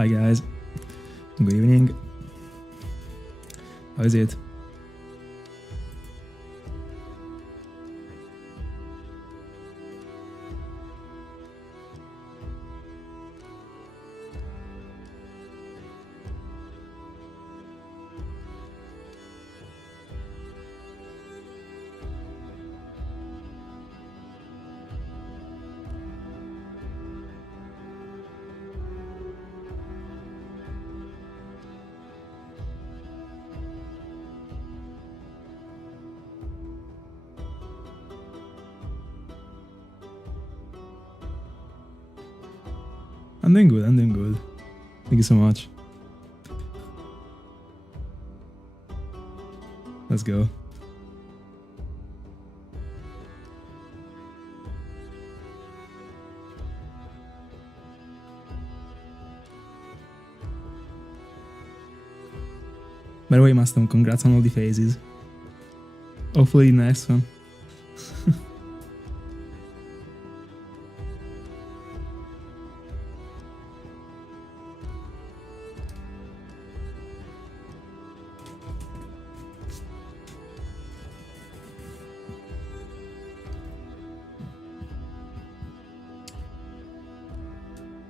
Hi guys, good evening. How is it? I'm doing good, Thank you so much. Let's go. By the way, Maston, congrats on all the phases. Hopefully the next one.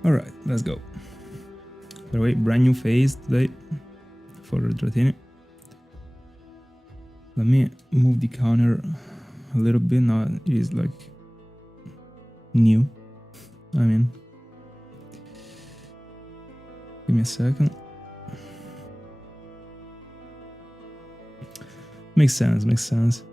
Alright, let's go. By the way, brand new phase today for Dratini. Let me move the counter a little bit. Now it is like new. I mean, give me a second. Makes sense.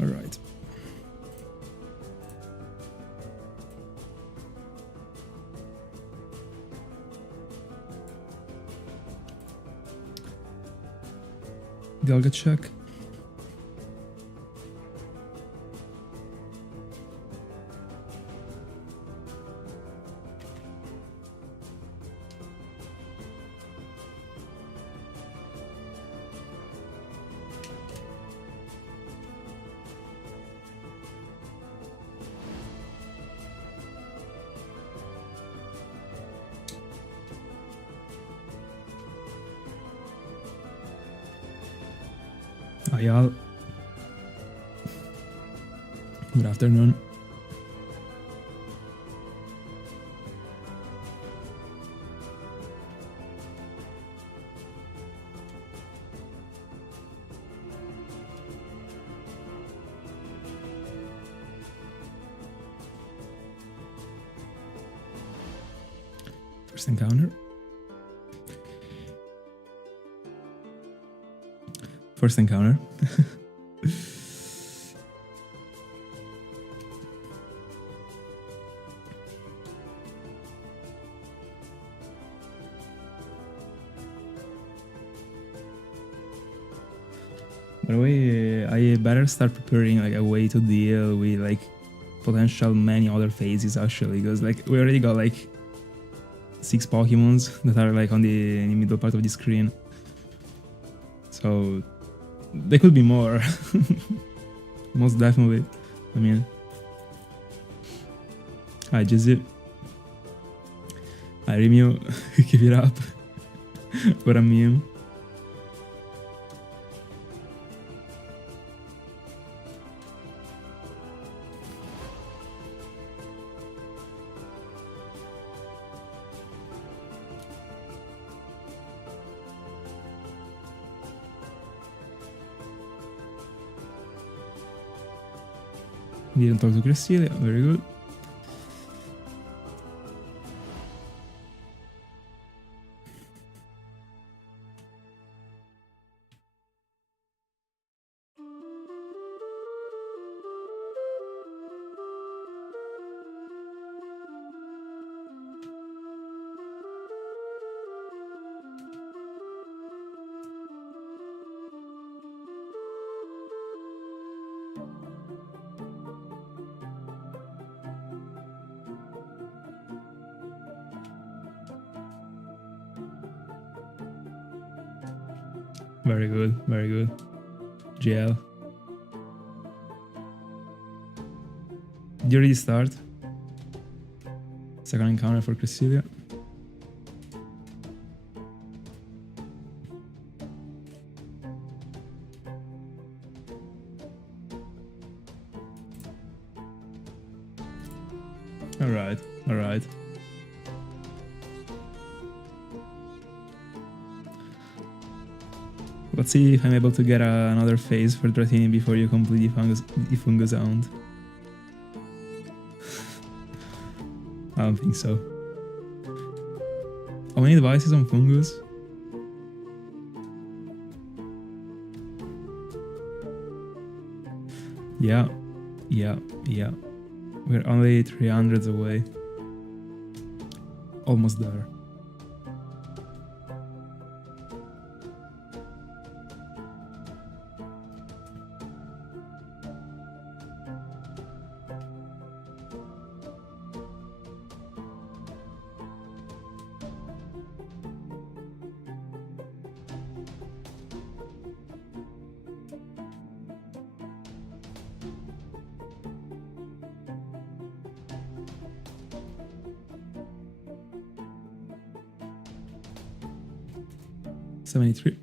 All right. Dialga check. Hi all. Good afternoon. First encounter. By the way, I better start preparing like a way to deal with like potential many other phases actually, because like we already got like 6 Pokemons that are like on the middle part of the screen. So there could be more. Most definitely. I mean, hi Jizzy. Hi Remio. Keep it up. What a meme. Didn't talk to Cresselia, very good. Very good, very good. GL. Did you already start? Second encounter for Cresselia. Alright, alright. Let's see if I'm able to get another phase for Dratini before you complete the fungus Hound. I don't think so. How many devices on fungus? Yeah. We're only 300 away. Almost there. $73.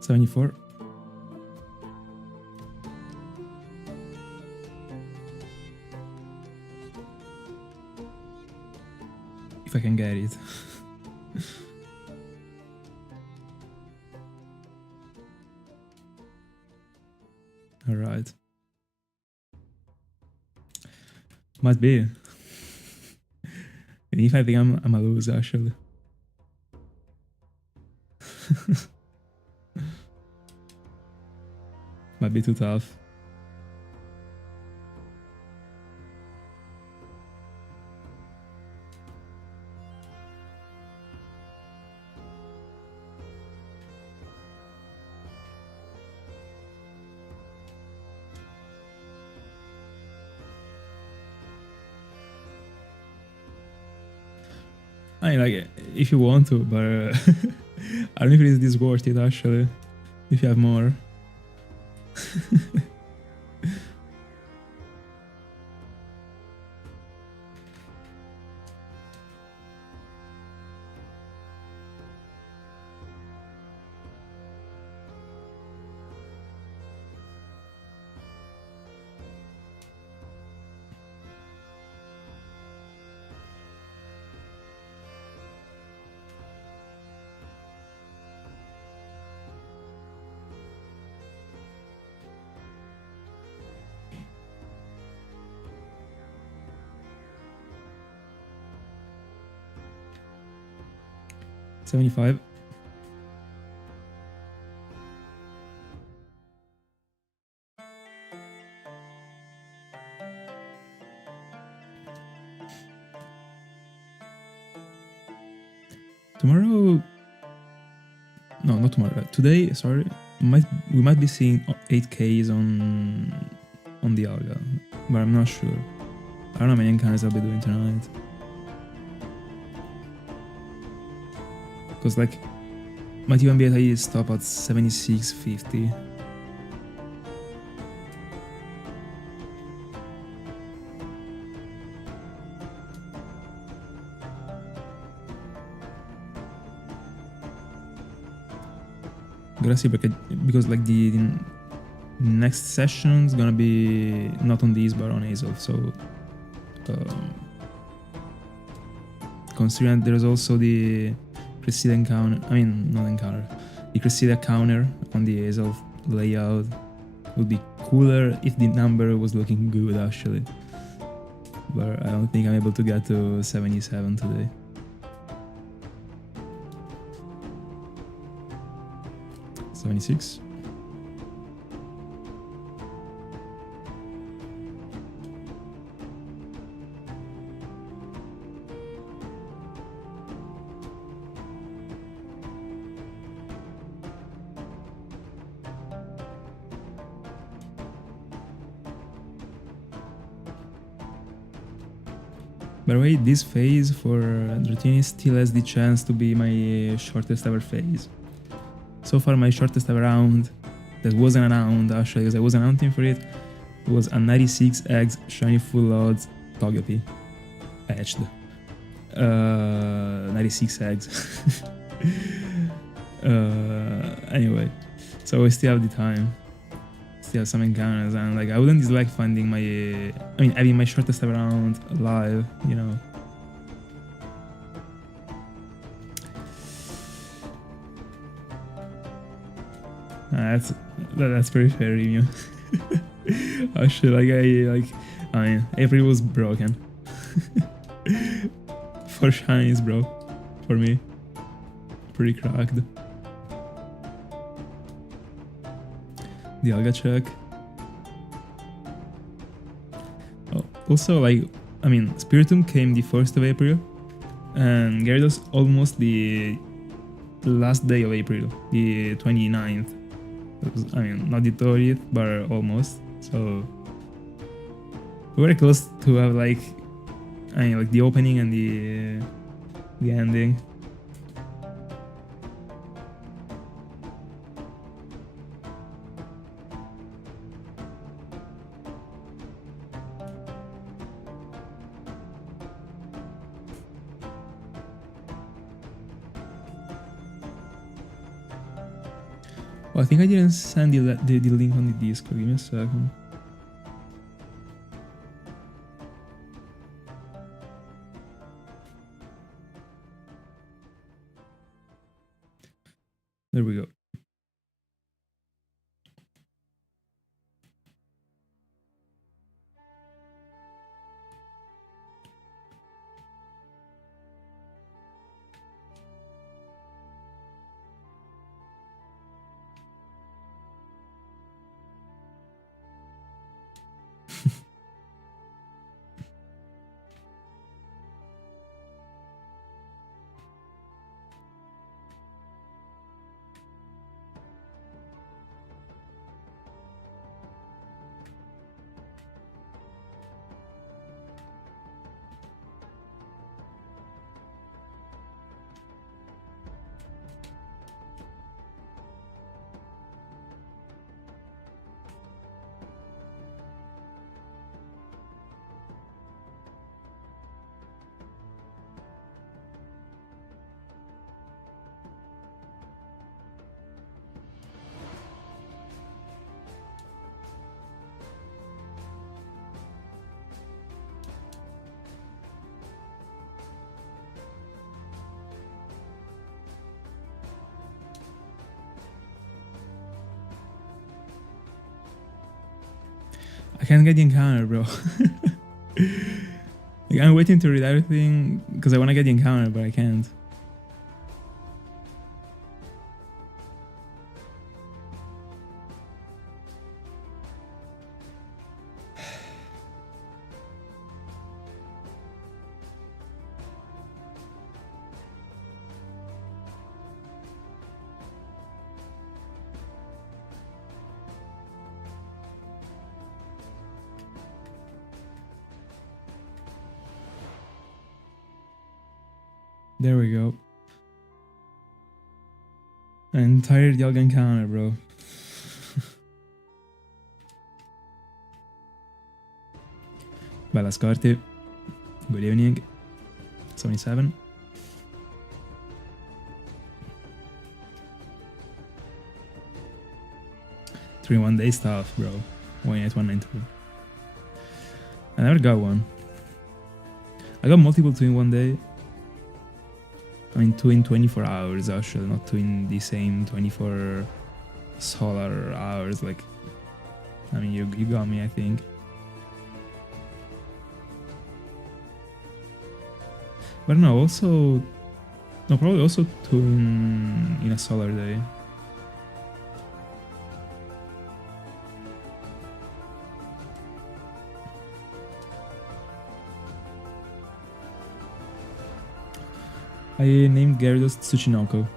$74. If I can get it. All right. Might be. And if I think I'm a loser, actually. Might be too tough. I mean, like, if you want to, but I don't know if it is this worth it, actually, if you have more. $75. Tomorrow, no, not tomorrow. Today, sorry, we might be seeing 8Ks on Dialga, but I'm not sure. I don't know how many encounters I'll be doing tonight. Because, like, my TMBA stop at 76.50. Gotta see because like the next session's gonna be not on these but on Hazel, so considering there's also the Cresselia encounter, I mean not encounter, the Cresselia counter on the Hazel layout would be cooler if the number was looking good actually, but I don't think I'm able to get to 77 today. $76. By the way, this phase for Dratini still has the chance to be my shortest ever phase. So far, my shortest ever round, that wasn't an round actually, because I wasn't hunting for it, was a 96 eggs shiny full odds Togepi. Hatched. 96 eggs. Anyway, so we still have the time. Still have some encounters, and like I wouldn't dislike finding my, having my shortest ever round alive, you know. That's pretty fair, Remu. Actually, April was broken. For shinies, bro. For me, pretty cracked. Dialga check. Oh, also, Spiritomb came the 1st of April, and Gyarados almost the last day of April, the 29th. Not the 30th, but almost. So we were close to have the opening and the ending. I think I didn't send the link on the Discord. Give me a second. There we go. I can't get the encounter, bro. I'm waiting to read everything because I want to get the encounter, but I can't. There we go. An entire Dialga encounter, bro. Bella Scorti. Good evening. 77. 3-in-1 day stuff, bro. 198, 192. I never got one. I got multiple 2-in-1 day. I mean, 2 in 24 hours, actually, not 2 in the same 24 solar hours. Like, I mean, you got me, I think. But no, also, no, probably also 2 in a solar day. I named Gyarados Tsuchinoko.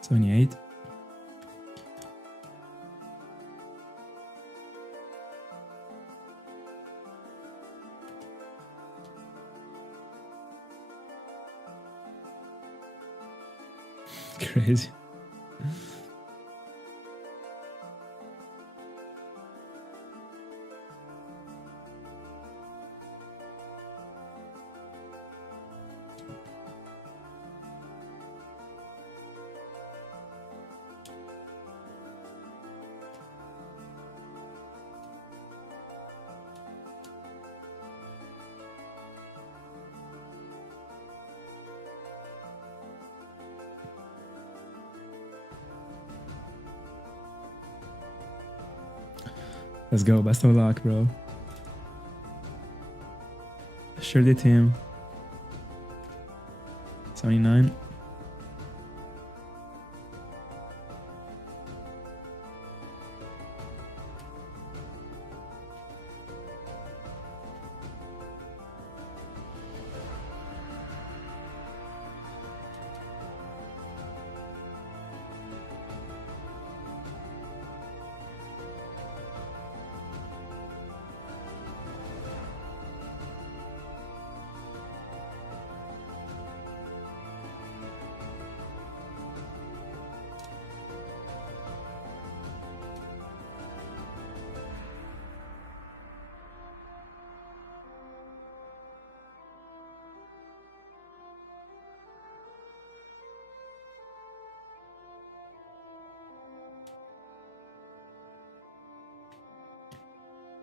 $78. Crazy. Let's go, best of luck, bro. Sure did, team. 79.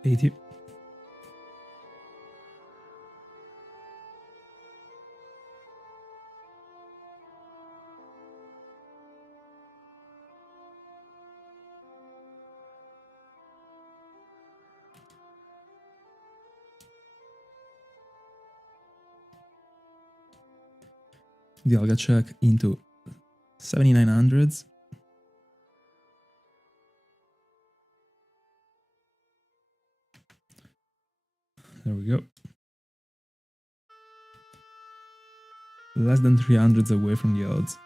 $80. Dialga check into 7900s. There we go. Less than 300s away from the odds.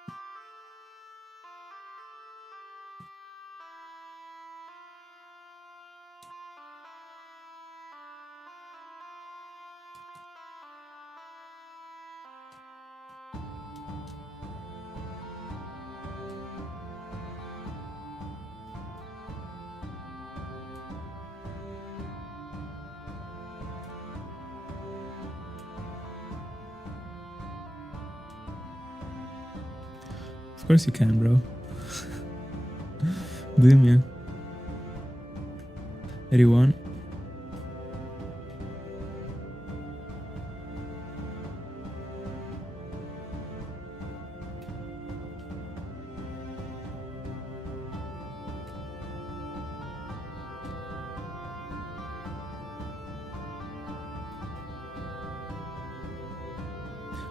Of course you can, bro. Boom, yeah. 81.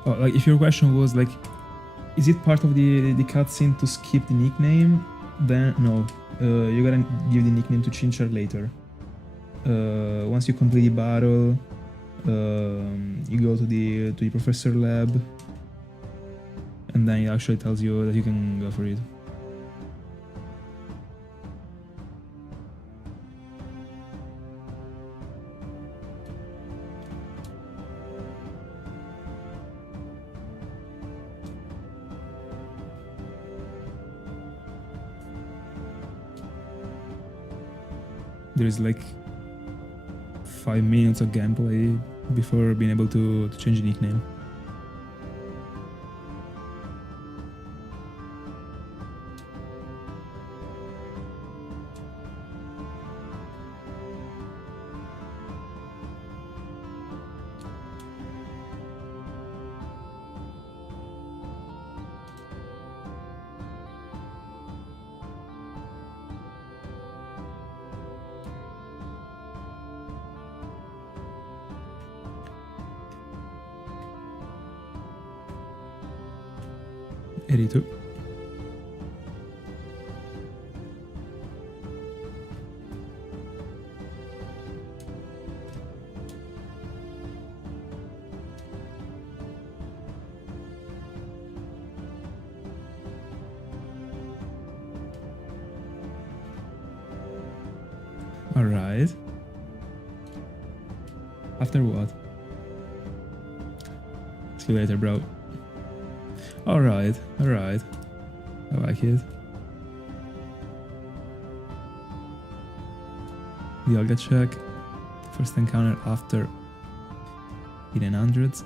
Oh, like if your question was like, is it part of the cutscene to skip the nickname? Then no, you gotta give the nickname to Chinchar later. Once you complete the battle, you go to the professor lab, and then it actually tells you that you can go for it. There's like 5 minutes of gameplay before being able to change the nickname. Two. All right. After what? See you later, bro. Alright. I like it. Dialga check. First encounter after 1100s.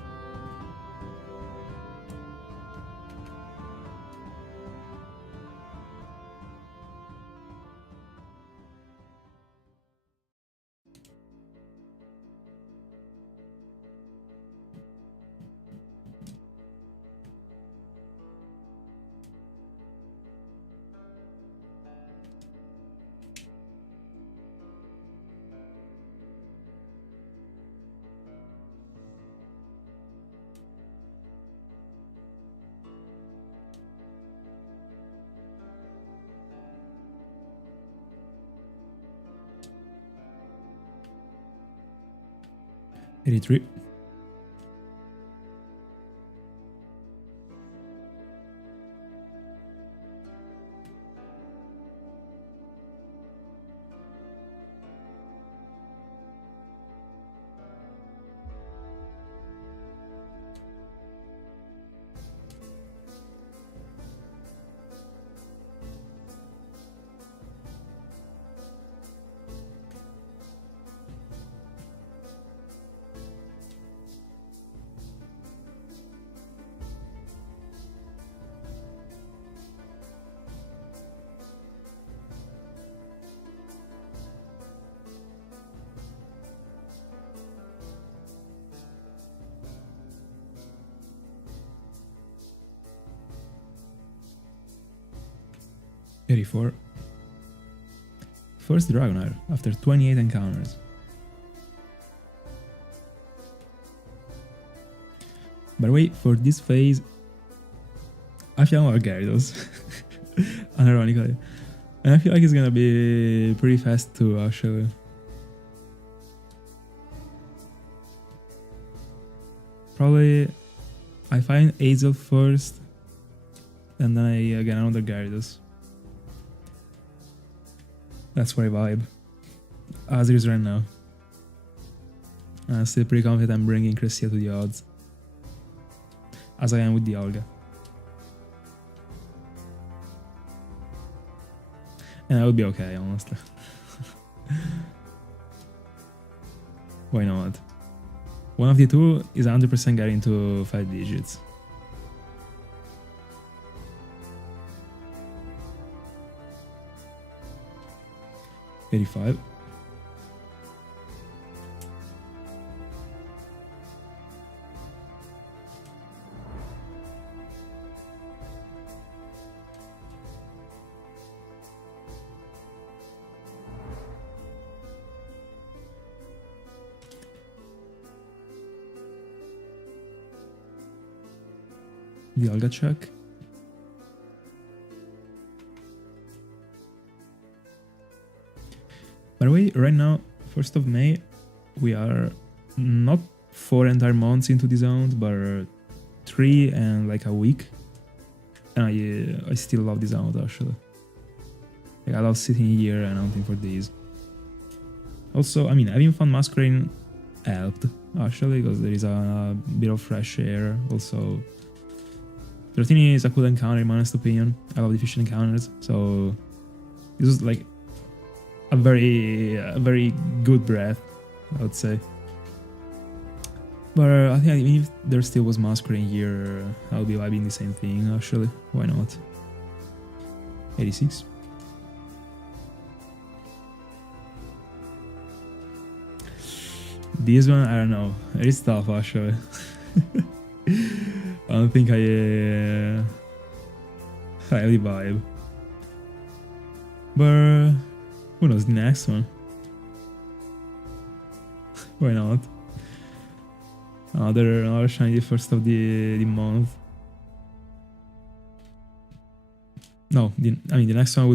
Three. $84. First Dragonair after 28 encounters. By the way, for this phase, I feel more Gyarados, unironically. And I feel like it's gonna be pretty fast too, actually. Probably I find Hazel first, and then I get another Gyarados. That's where I vibe, as it is right now. I'm still pretty confident I'm bringing Cresselia to the odds, as I am with Dialga. And I would be okay, honestly. Why not? One of the two is 100% getting to 5 digits. $85. Dialga check. By the way, right now, 1st of May, we are not 4 entire months into the zone, but 3 and like a week. And I still love the zone, actually. Like, I love sitting here and hunting for these. Also, I mean, having fun masquerading helped, actually, because there is a bit of fresh air. Also, Dratini is a cool encounter, in my honest opinion. I love the fish encounters, so this was like a very good breath I would say. But I think even if there still was Masquerain here, I'll be vibing the same thing actually. Why not? 86. This one, I don't know. It's tough actually. I don't think I really vibe. But who knows, the next one? Why not? Another shiny first of the month. No, I mean the next one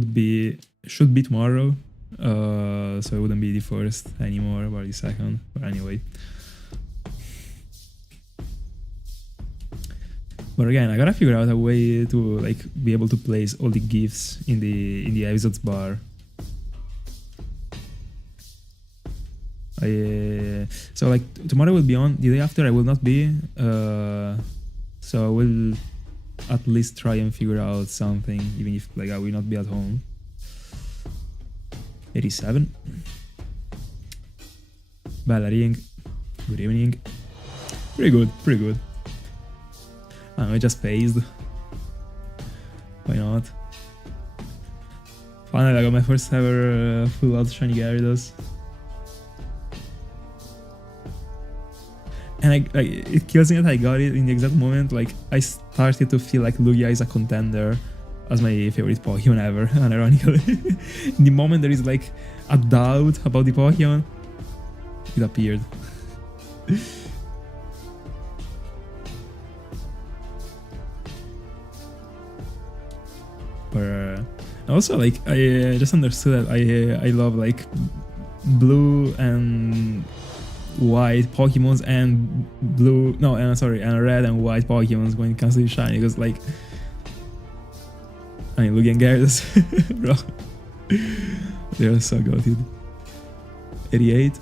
should be tomorrow. So it wouldn't be the first anymore, but the second. But anyway. But again, I gotta figure out a way to like be able to place all the gifts in the episodes bar. So like tomorrow will be on. The day after I will not be. So I will at least try and figure out something, even if like I will not be at home. 87. Bellering. Good evening. Pretty good, pretty good. I just phased. Why not? Finally, I got my first ever full out shiny Gyarados. And it kills me that I got it in the exact moment. Like I started to feel like Lugia is a contender as my favorite Pokemon ever, unironically. In the moment there is like a doubt about the Pokemon, it appeared. But also like I just understood that I love like blue and white Pokemons and and red and white Pokemons when it comes to shiny, because like I mean Lugia and Gyarados, bro, they're so goated. 88.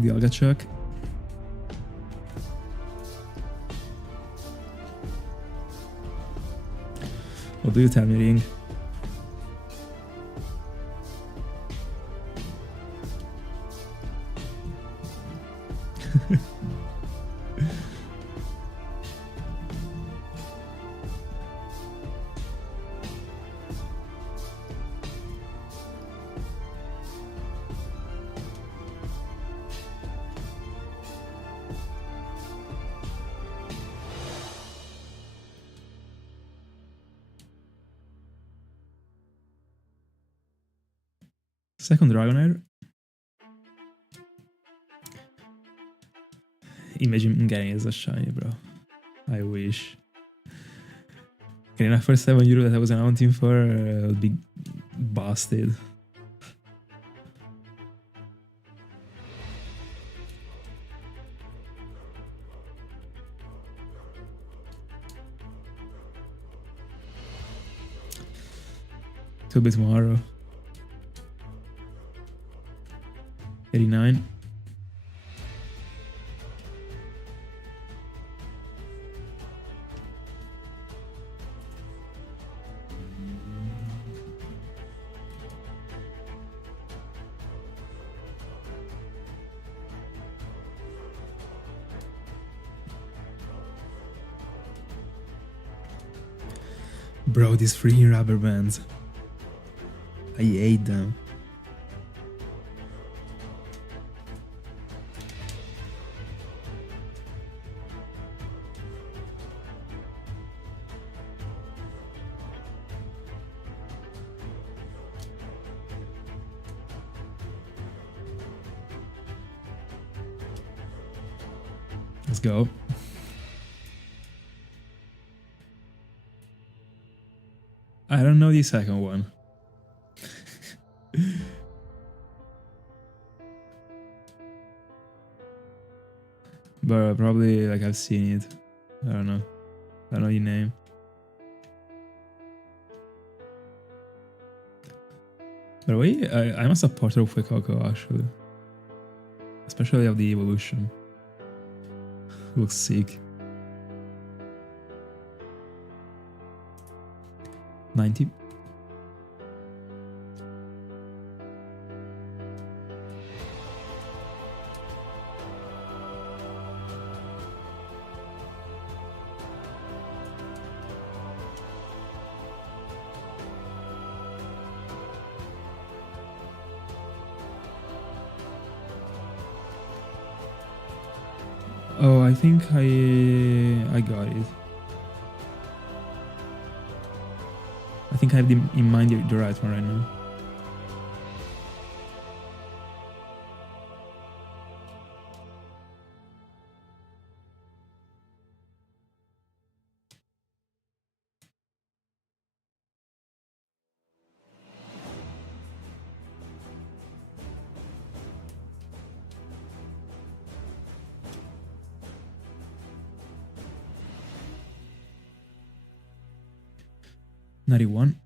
Dialga Chuck. What do you tell me, Ring? Second Dragonair. Imagine getting as a shiny, bro. I wish. Getting a first €7 that I was accounting for would be busted. Could be tomorrow. 89. Bro, these freaking rubber bands. I hate them. Let's go. I don't know the second one. But probably like I've seen it. I don't know. I don't know your name. By the way, I'm a supporter of Fuecoco actually. Especially of the evolution. Looks sick. 90. Oh, I think I got it. I think I have in mind the right one right now. $91.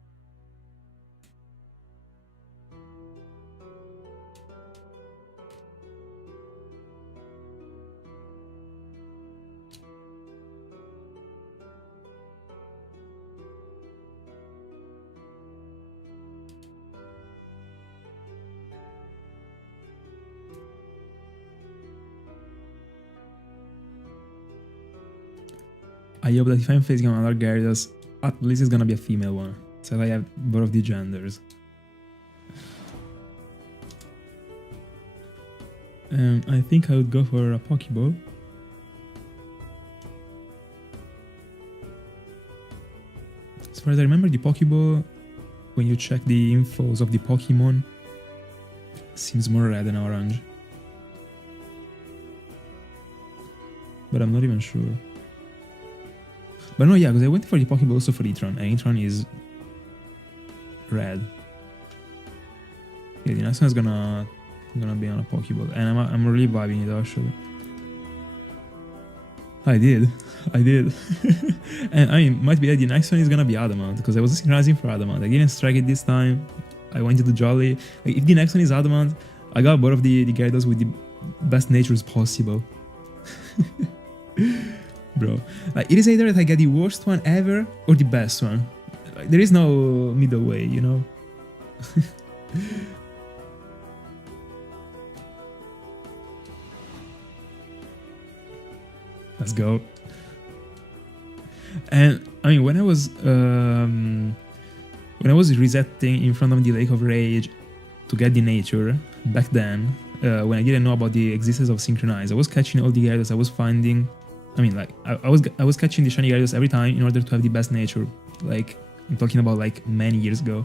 I hope that if I'm facing another Gyarados, at least it's gonna be a female one, so I have both of the genders. I think I would go for a Pokeball. As far as I remember, the Pokeball, when you check the infos of the Pokemon, seems more red than orange. But I'm not even sure. But no, yeah, because I went for the Pokeball also for Etron, and Etron is red. Yeah, the next one is gonna be on a Pokeball, and I'm really vibing it actually. I did. And I mean, might be that the next one is gonna be Adamant, because I was synchronizing for Adamant. I didn't strike it this time. I went into Jolly. Like, if the next one is Adamant, I got both of the Gyarados with the best natures possible. Bro, like, it is either that I get the worst one ever or the best one. Like, there is no middle way, you know? Let's go. And I mean, when I was resetting in front of the Lake of Rage to get the nature back then, when I didn't know about the existence of Synchronize, I was catching all the Gyarados I was finding. I mean, like, I was catching the shiny Gyarados every time in order to have the best nature. Like, I'm talking about like many years ago.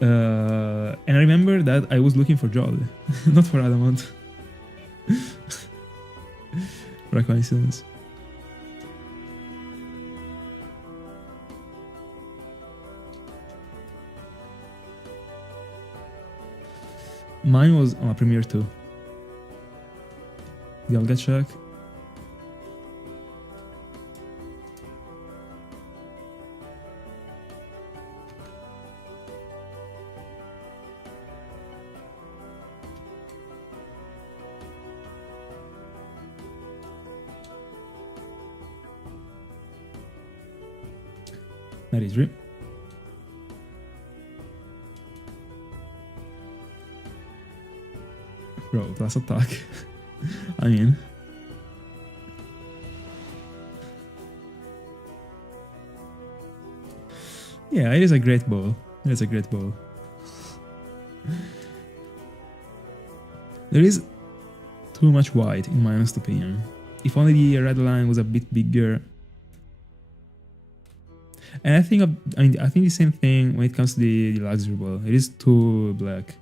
And I remember that I was looking for Jolly, not for Adamant. What a coincidence. Mine was on a Premiere 2. Dialga check. That is right. Bro, plus attack. I mean, yeah, it is a great ball. It is a great ball. There is too much white, in my honest opinion. If only the red line was a bit bigger. And I think the same thing when it comes to the luxury ball. It is too black.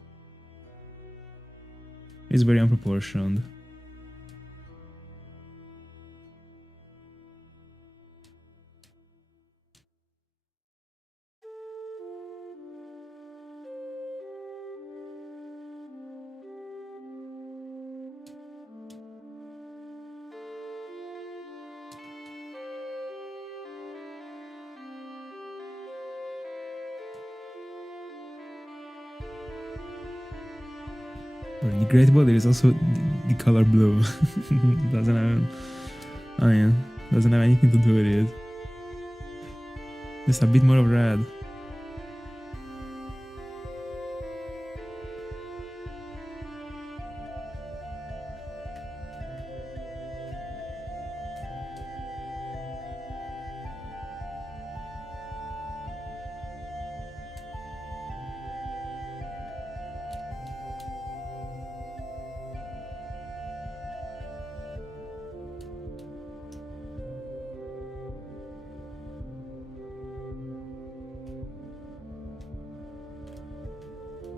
It's very unproportioned. degradable. There is also the color blue. Doesn't have, I mean, doesn't have anything to do with it. Just a bit more of red.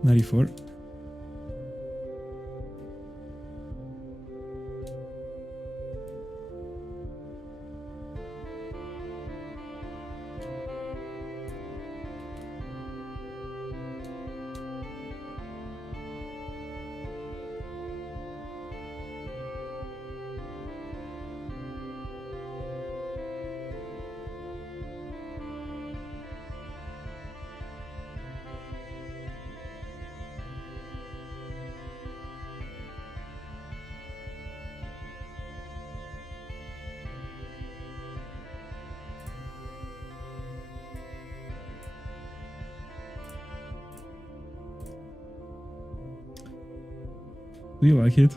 $94. Do you like it?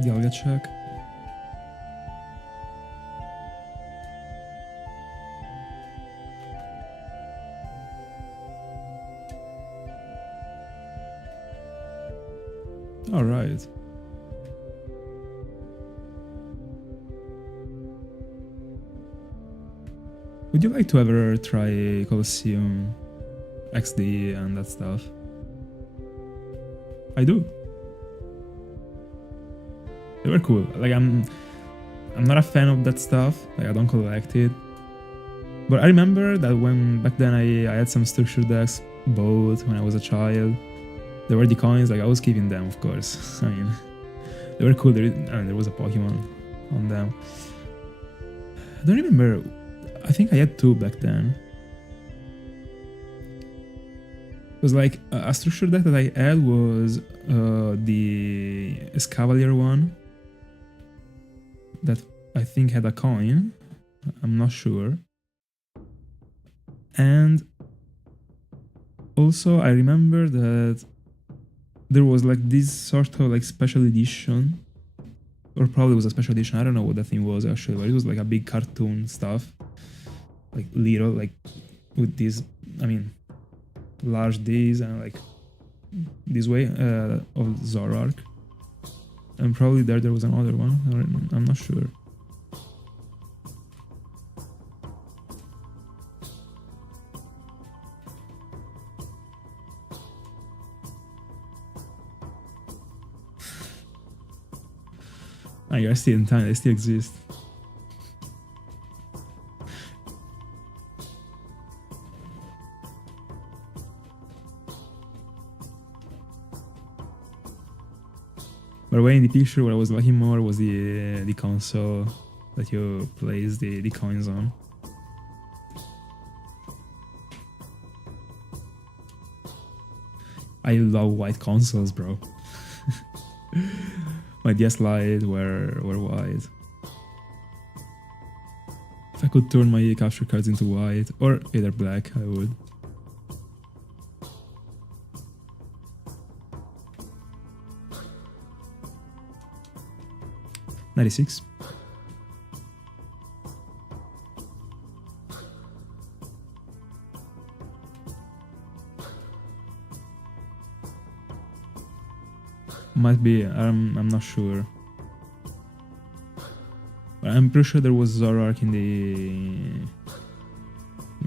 Dialga check. All right. Would you like to ever try Colosseum XD and that stuff? I do. They were cool. Like I'm not a fan of that stuff. Like I don't collect it. But I remember that when back then I had some structure decks bought when I was a child. There were the coins, like I was keeping them, of course. I mean, they were cool. There was a Pokemon on them. I don't remember. I think I had two back then. It was like a structure deck that I had was the Escavalier one that I think had a coin. I'm not sure. And also I remember that there was like this sort of like special edition, or probably was a special edition. I don't know what that thing was actually, but it was like a big cartoon stuff, like little, like with these, I mean, large D's and like this way of Zoroark. And probably there was another one. I'm not sure. You're still in time, they still exist. But way in the picture, what I was liking more was the console that you place the coins on. I love white consoles, bro. My DS Lite were white. If I could turn my capture cards into white, or either black, I would. $96. Might be, I'm not sure. But I'm pretty sure there was Zoroark in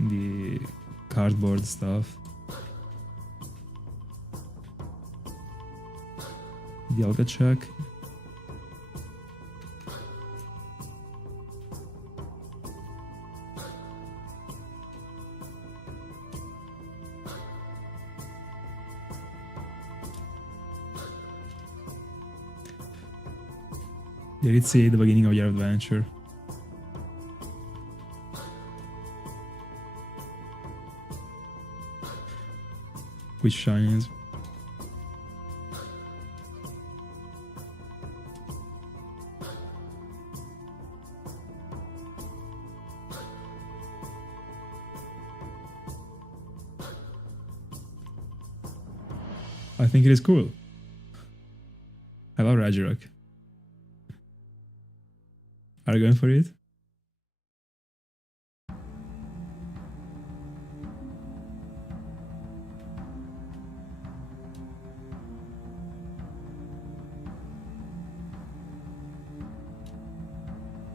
the cardboard stuff. Dialga check. Did it say the beginning of your adventure? Which shinies? I think it is cool. I love Ragnarok. Are you going for it?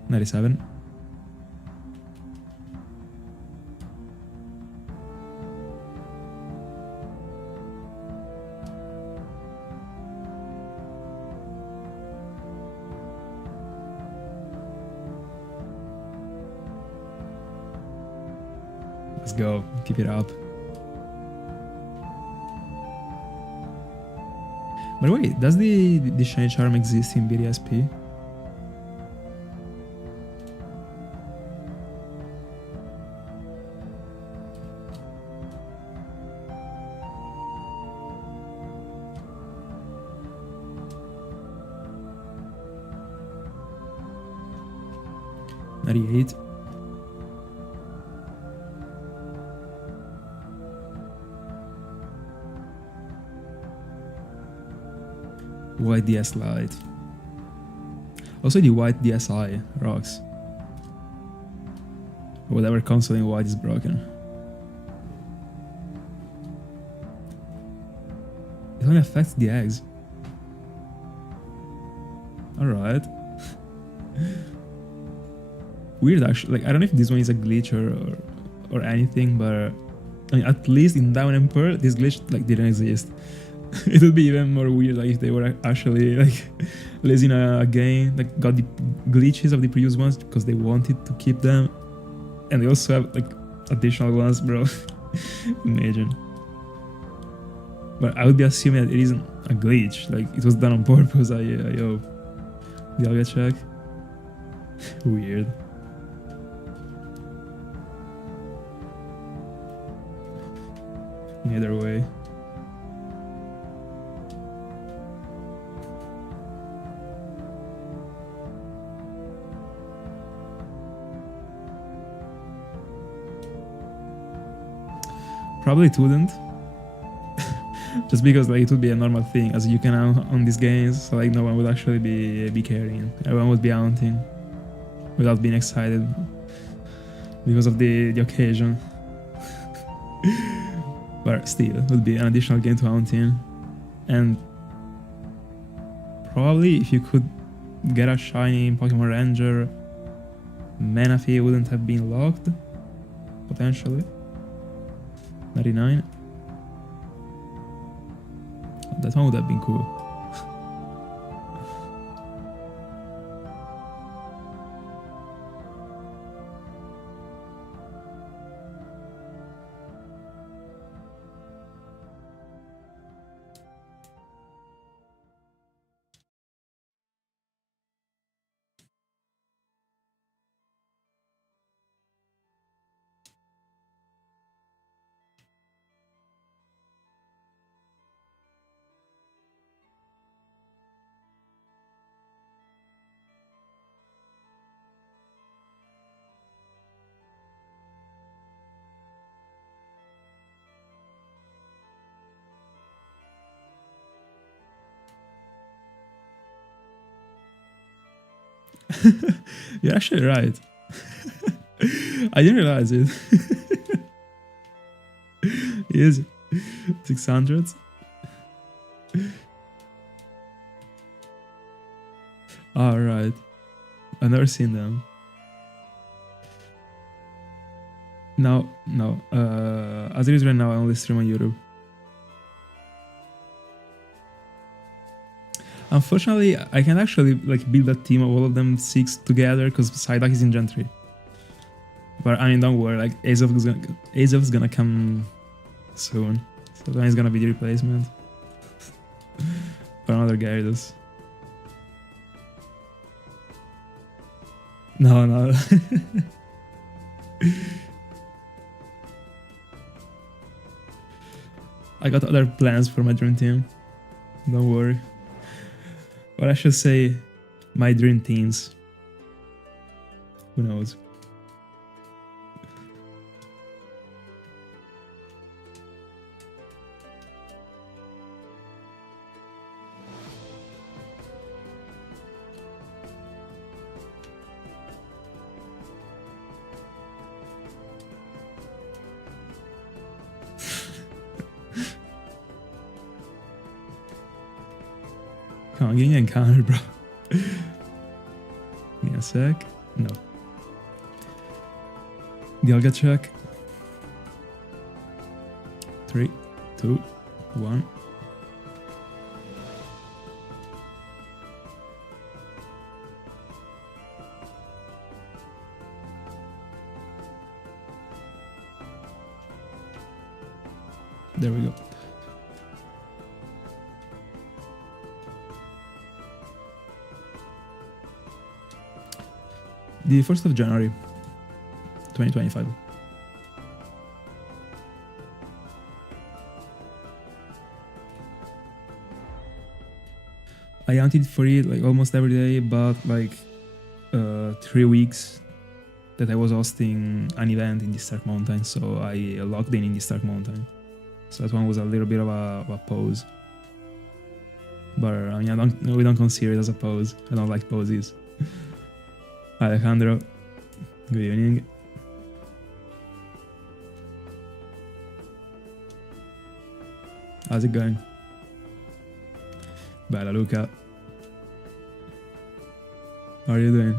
$97. Let's go. Keep it up. By the way, does the shiny charm exist in BDSP? $98. White DS Lite. Also the white DSi rocks. Whatever console in white is broken. It only affects the eggs. Alright. Weird actually, like I don't know if this one is a glitch or anything, but I mean, at least in Diamond and Pearl this glitch like didn't exist. It would be even more weird like if they were actually like lazy in a game, like got the glitches of the previous ones because they wanted to keep them, and they also have like additional ones, bro. Imagine. But I would be assuming that it isn't a glitch, like it was done on purpose. I hope. Dialga check. Weird. In either way. Probably it wouldn't. Just because like it would be a normal thing as you can on these games, so like no one would actually be carrying. Everyone would be hunting without being excited because of the occasion. But still, it would be an additional game to hunt in. And probably if you could get a shiny Pokemon Ranger, Manaphy wouldn't have been locked, potentially. 99. That one would have been cool. You're actually right. I didn't realize it. Yes, 600. All right, I've never seen them. No. As it is right now, I only stream on YouTube. Unfortunately, I can't actually like build a team of all of them 6 together because Psyduck is in Gen 3. But I mean, don't worry, like Azov is gonna come soon. So then he's gonna be the replacement for another Gyarados. No, no. I got other plans for my dream team. Don't worry. Or I should say, my dream teams. Who knows? Come on, give me an encounter, bro. Give me a sec. No. Dialga check. 3, 2, 1. There we go. The 1st of January, 2025. I hunted for it like almost every day, but like 3 weeks that I was hosting an event in this Dark Mountain, so I logged in this Dark Mountain. So that one was a little bit of a pause. But I mean, we don't consider it as a pause. I don't like poses. Alejandro, good evening. How's it going? Bella Luca. How are you doing?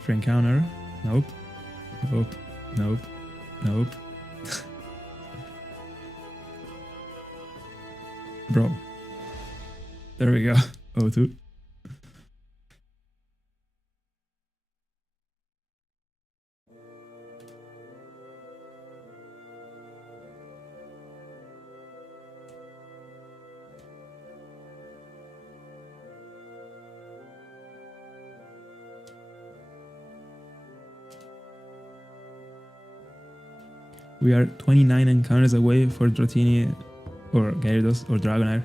For encounter? Nope. Nope. Nope. Nope. Bro. There we go. O2. We are 29 encounters away for Dratini or Gyarados or Dragonair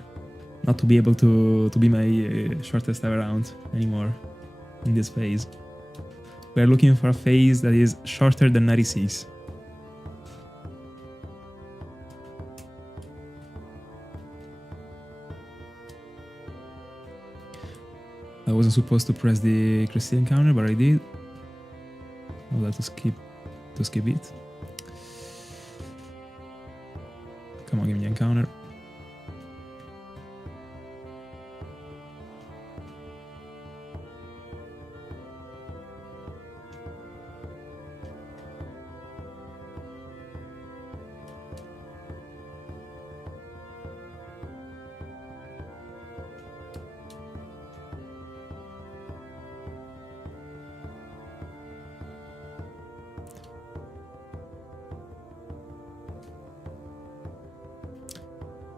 not to be able to be my shortest ever round anymore in this phase. We are looking for a phase that is shorter than 96. I wasn't supposed to press the Cresselia encounter, but I did. I'll have to skip it. Come on, give me the encounter.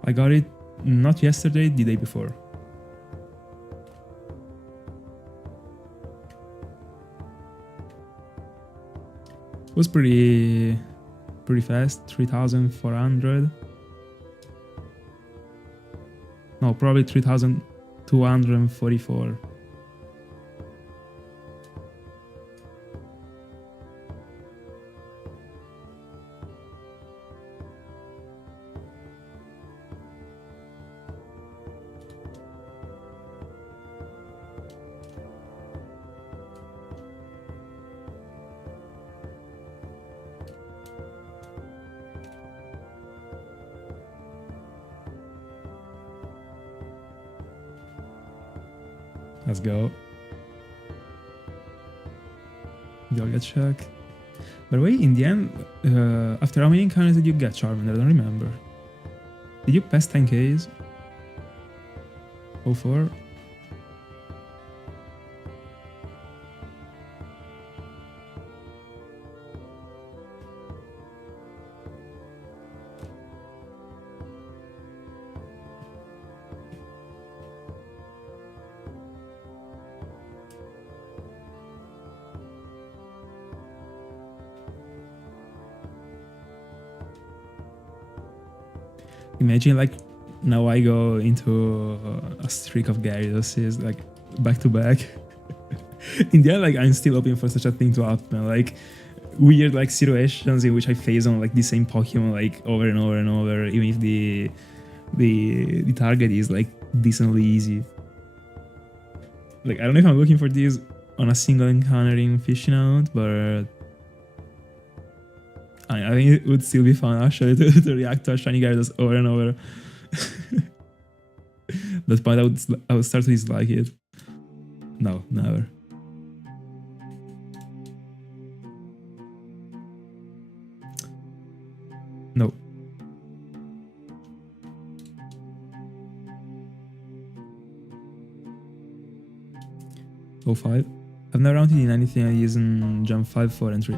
I got it not yesterday, the day before. It was pretty fast, 3,400. No, probably 3,244. Let's go. Dialga check. By the way, in the end, after how many encounters did you get, Charmander? I don't remember. Did you pass 10Ks? 04? Imagine like now I go into a streak of Gyarados like back to back. In the end, like I'm still hoping for such a thing to happen. Like weird like situations in which I face on like the same Pokemon like over and over and over, even if the target is like decently easy. Like I don't know if I'm looking for this on a single encounter in fishing out, but I think it would still be fun actually to react to a shiny Gyarados over and over. That point I would start to dislike it. No, never. No. Oh, 5. I've never rounded in anything I use in jump 5, 4, and 3.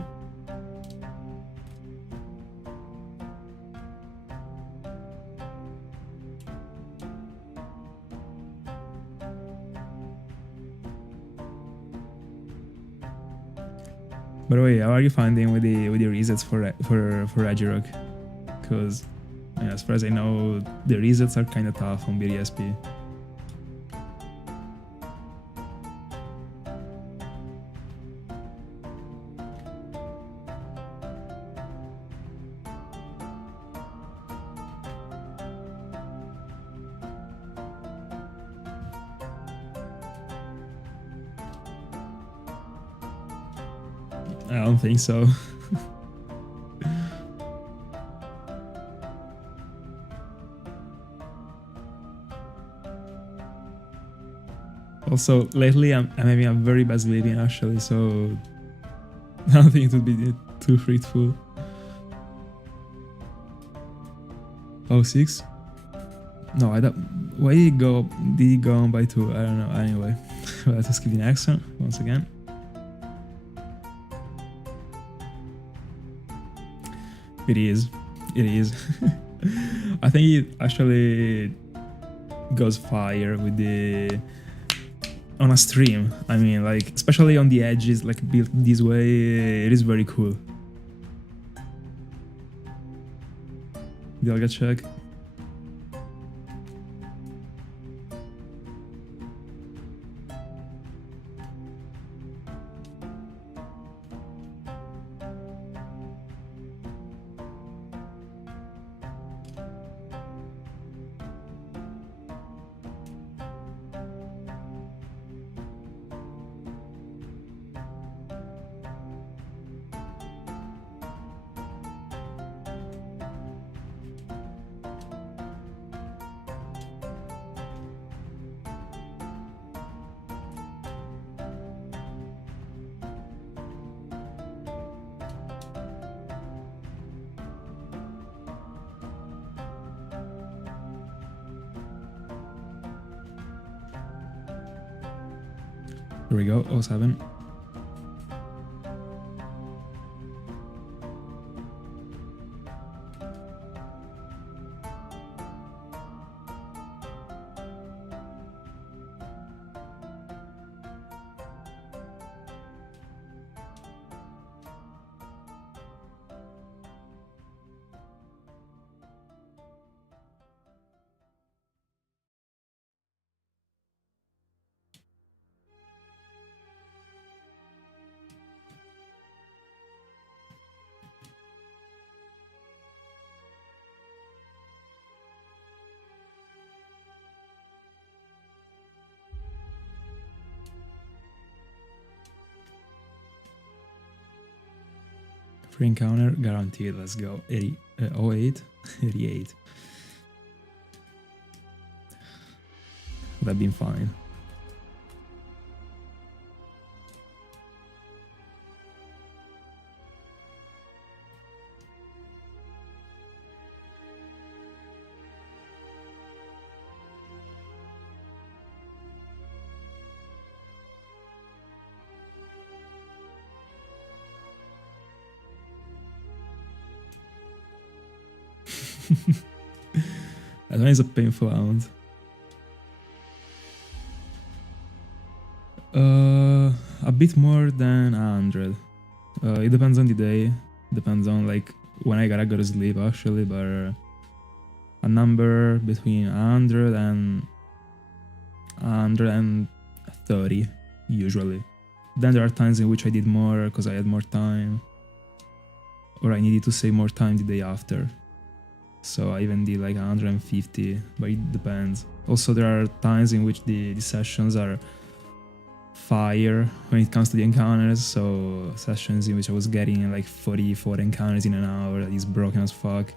By the way, how are you finding with the resets for Regirock? Because as far as I know, the resets are kind of tough on BDSP. I don't think so. Also, lately I'm having a very bad sleeping actually, so I don't think it would be too fruitful. Oh, 6? No, I don't. Why did it go? Did it go on by 2? I don't know. Anyway, let's skip the next one once again. It is. It is. I think it actually goes fire with the on a stream. I mean, like especially on the edges, like built this way, it is very cool. Dialga check. Here we go, 07. Free encounter guaranteed. Let's go. 08. 88. Would have been fine. That one is a painful round. A bit more than 100. It depends on the day. Depends on like when I gotta go to sleep actually, but a number between 100 and 130 usually. Then there are times in which I did more because I had more time, or I needed to save more time the day after. So I even did like 150, but it depends. Also, there are times in which the sessions are fire when it comes to the encounters. So sessions in which I was getting like 44 encounters in an hour, that is broken as fuck.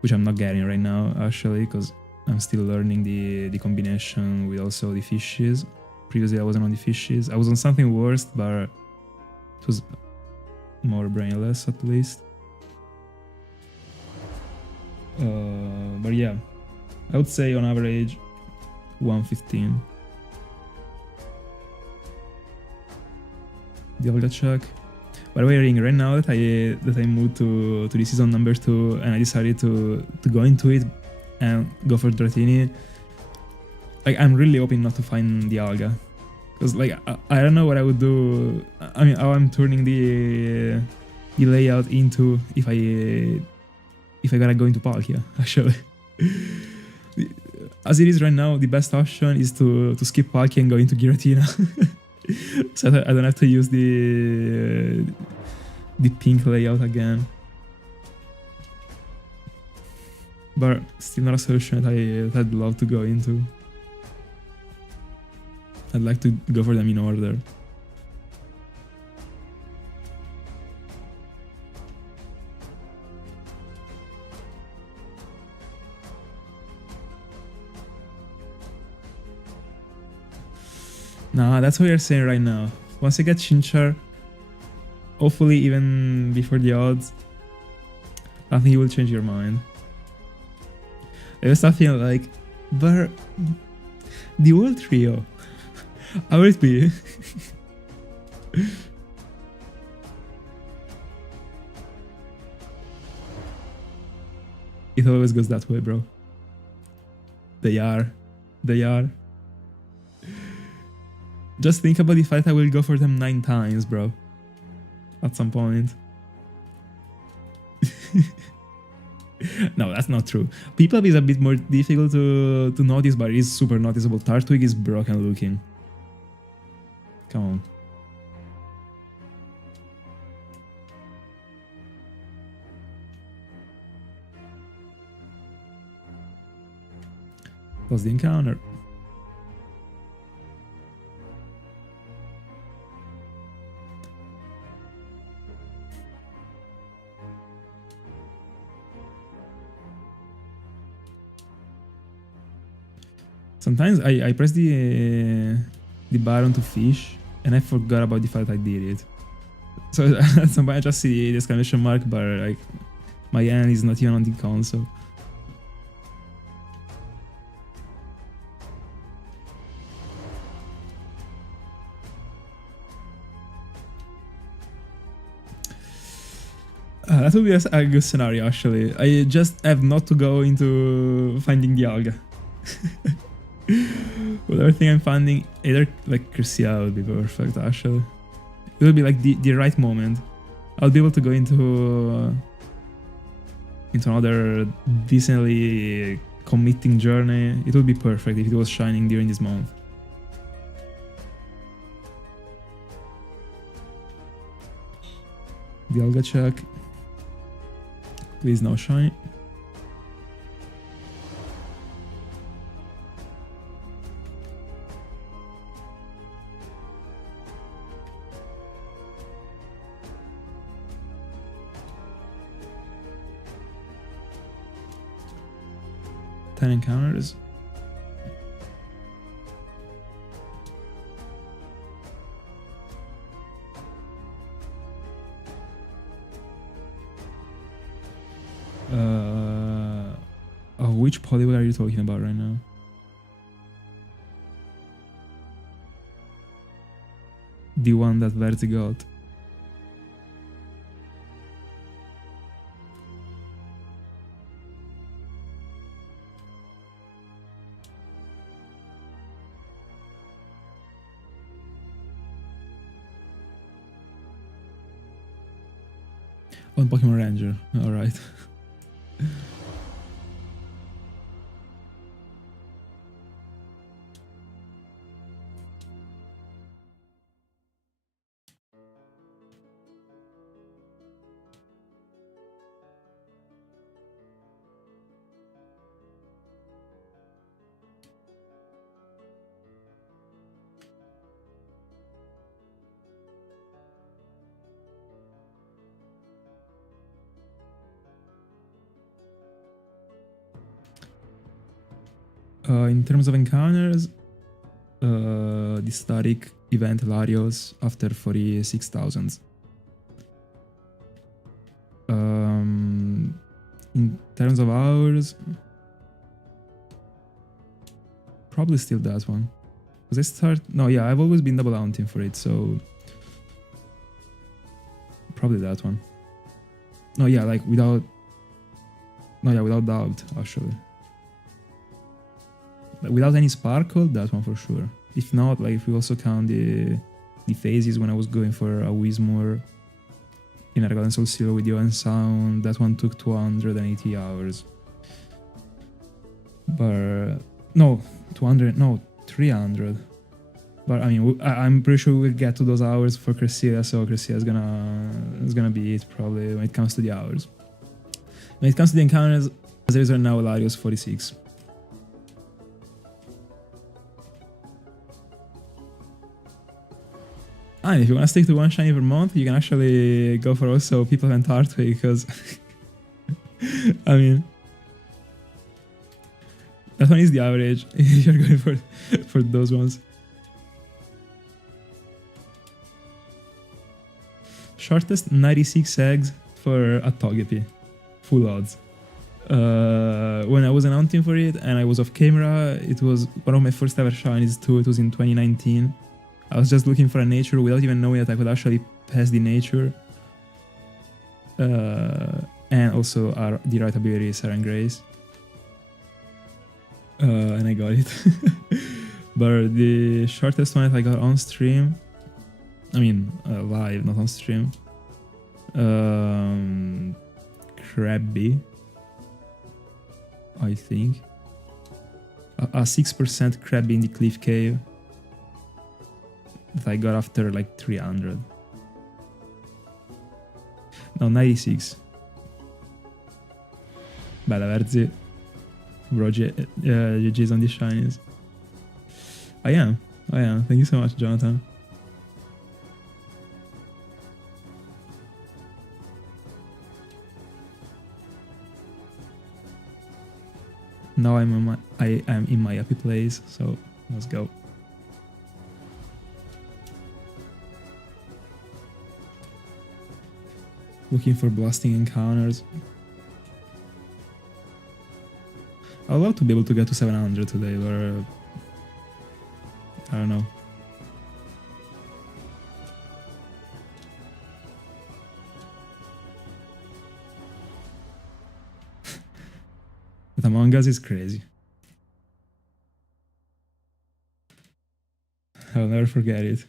Which I'm not getting right now, actually, because I'm still learning the combination with also the fishes. Previously I wasn't on the fishes. I was on something worse, but it was more brainless at least. But yeah, I would say on average 115. Dialga check. By the way, Ring, right now that I moved to the season number 2 and I decided to go into it and go for Dratini, like I'm really hoping not to find Dialga. Because like I don't know what I would do. I mean, how I'm turning the layout into if I gotta go into Palkia, actually. As it is right now, the best option is to skip Palkia and go into Giratina. So I don't have to use the pink layout again. But still not a solution that I'd love to go into. I'd like to go for them in order. Nah, that's what you're saying right now. Once I get Chinchar, hopefully even before the odds, I think you will change your mind. I was feeling like, but the whole trio, how will it be? It always goes that way, bro. They are. Just think about the fact I will go for them 9 times, bro. At some point. No, that's not true. People is a bit more difficult to notice, but it is super noticeable. Tartwig is broken looking. Come on. What's the encounter? Sometimes I press the button to fish and I forgot about the fact I did it. So at some point I just see the exclamation mark, but like my hand is not even on the console. That would be a good scenario actually. I just have not to go into finding Dialga. With everything I'm finding, either like Cresselia would be perfect actually. It would be like the right moment. I'll be able to go into another decently committing journey. It would be perfect if it was shining during this month. Dialga check. Please no shine. Encounters. Which Poliwag are you talking about right now? The one that Verzi got. On Pokemon Ranger, alright. In terms of encounters, the static event Larios after 46,000. In terms of hours, probably still that one. Because I start... No, yeah, I've always been double hunting for it, so... Probably that one. No, yeah, like without... No, yeah, without doubt, actually. Like, without any sparkle, that one for sure. If not, like if we also count the phases when I was going for a Wismore in Nakarada and Soulsilver with Yo and Sound, that one took 280 hours. But... No, 200... No, 300. But I mean, I'm pretty sure we'll get to those hours for Cresselia, so Cresselia is gonna be it probably when it comes to the hours. When it comes to the encounters, there is right now Larios 46. And if you want to stick to one shiny per month, you can actually go for also People and Heartway, because I mean, that one is the average if you're going for those ones. Shortest 96 eggs for a Togepi. Full odds. When I was hunting for it and I was off camera, it was one of my first ever shinies too. It was in 2019. I was just looking for a nature without even knowing that I could actually pass the nature. And also the right ability, Seren Grace. And I got it. But the shortest one that I got on stream, I mean live, not on stream, Krabby, I think. A 6% Krabby in the Cliff Cave that I got after like 300. No, 96. Bella Verzi. Bro, GG's on the shinies. I am. Thank you so much, Jonathan. Now I am in my happy place, so let's go. Looking for blasting encounters. I'd love to be able to get to 700 today, but I don't know. But Among Us is crazy. I'll never forget it.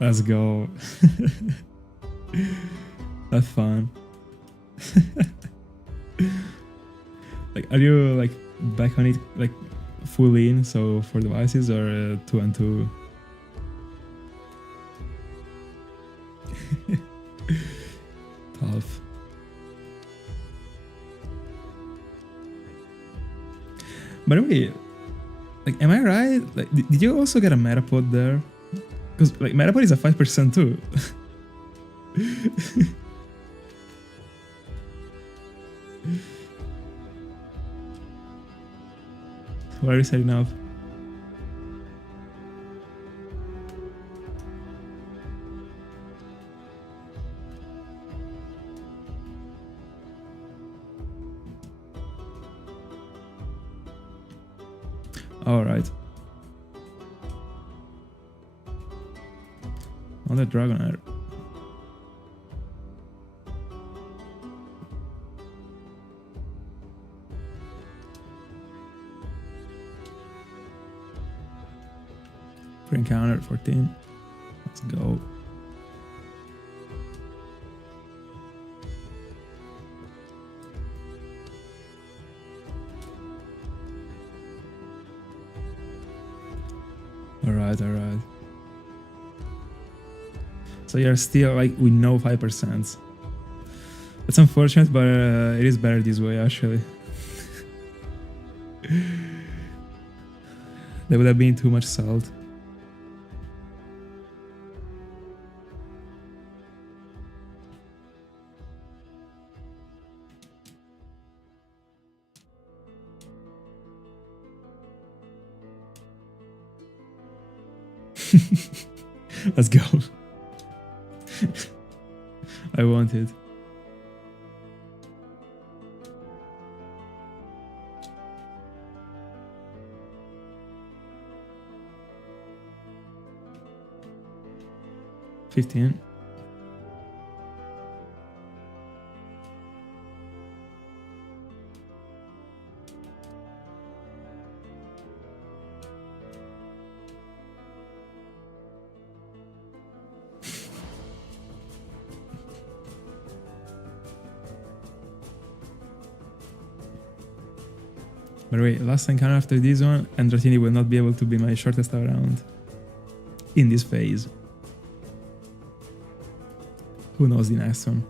Let's go. That's fun. Like, are you like back on it like full in? So for devices or 2 and 2? Tough. By the way, like, am I right? Like, did you also get a Metapod there? Because like Metapod is a 5% too. What are you setting up? Alright. Another Dragonair. Pre-encounter 14. Let's go. Alright. So you're still like we know 5%. It's unfortunate, but it is better this way actually. There would have been too much salt. Let's go. I want it. $15. By the way, last encounter after this one, and Dratini will not be able to be my shortest around in this phase. Who knows the next one?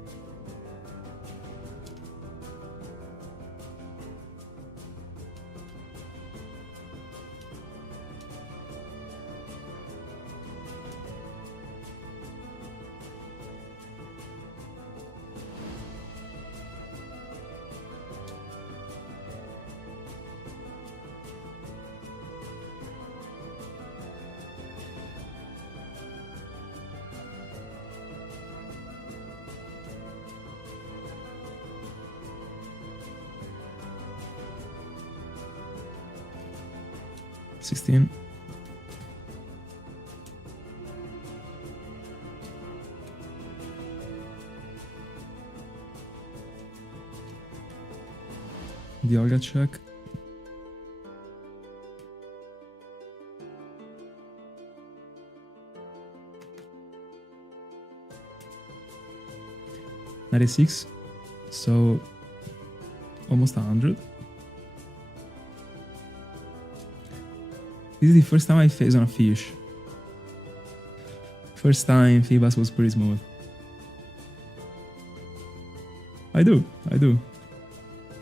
$16. Dialga check. $96. So almost 100. This is the first time I face on a fish. First time Feebas was pretty smooth. I do. If you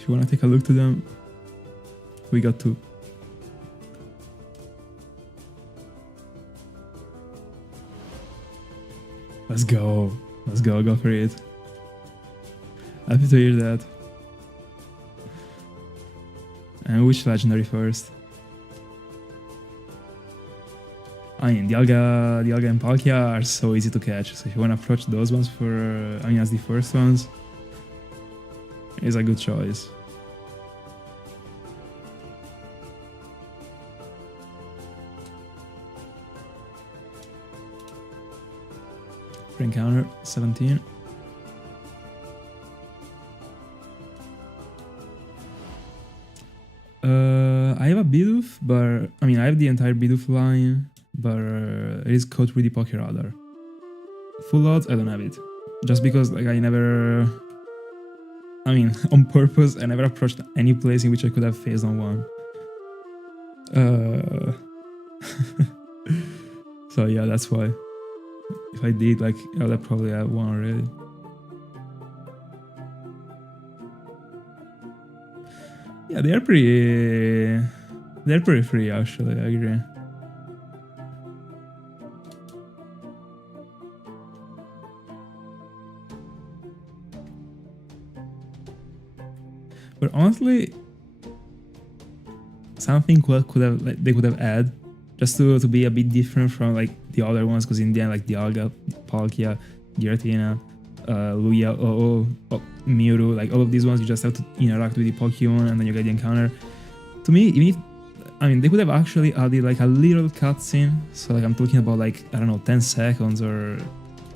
wanna take a look to them, we got two. Let's go, go for it. Happy to hear that. And which legendary first? I mean, Dialga and Palkia are so easy to catch, so if you want to approach those ones for, as the first ones, it's a good choice. Pre-encounter, 17. I have a Bidoof, but, I have the entire Bidoof line. But it is caught with the Pokéradar. Full odds, I don't have it. Just because I never... on purpose, I never approached any place in which I could have phased on one. So yeah, that's why. If I did, I would have probably had one already. Yeah, they're pretty free actually, I agree. But honestly, something they could have added just to be a bit different from the other ones, because in the end Dialga, Palkia, Giratina, Lugia, Mewtwo, all of these ones you just have to interact with the Pokemon and then you get the encounter. To me, even if I mean, they could have actually added like a little cutscene. So like I'm talking about like, I don't know, 10 seconds or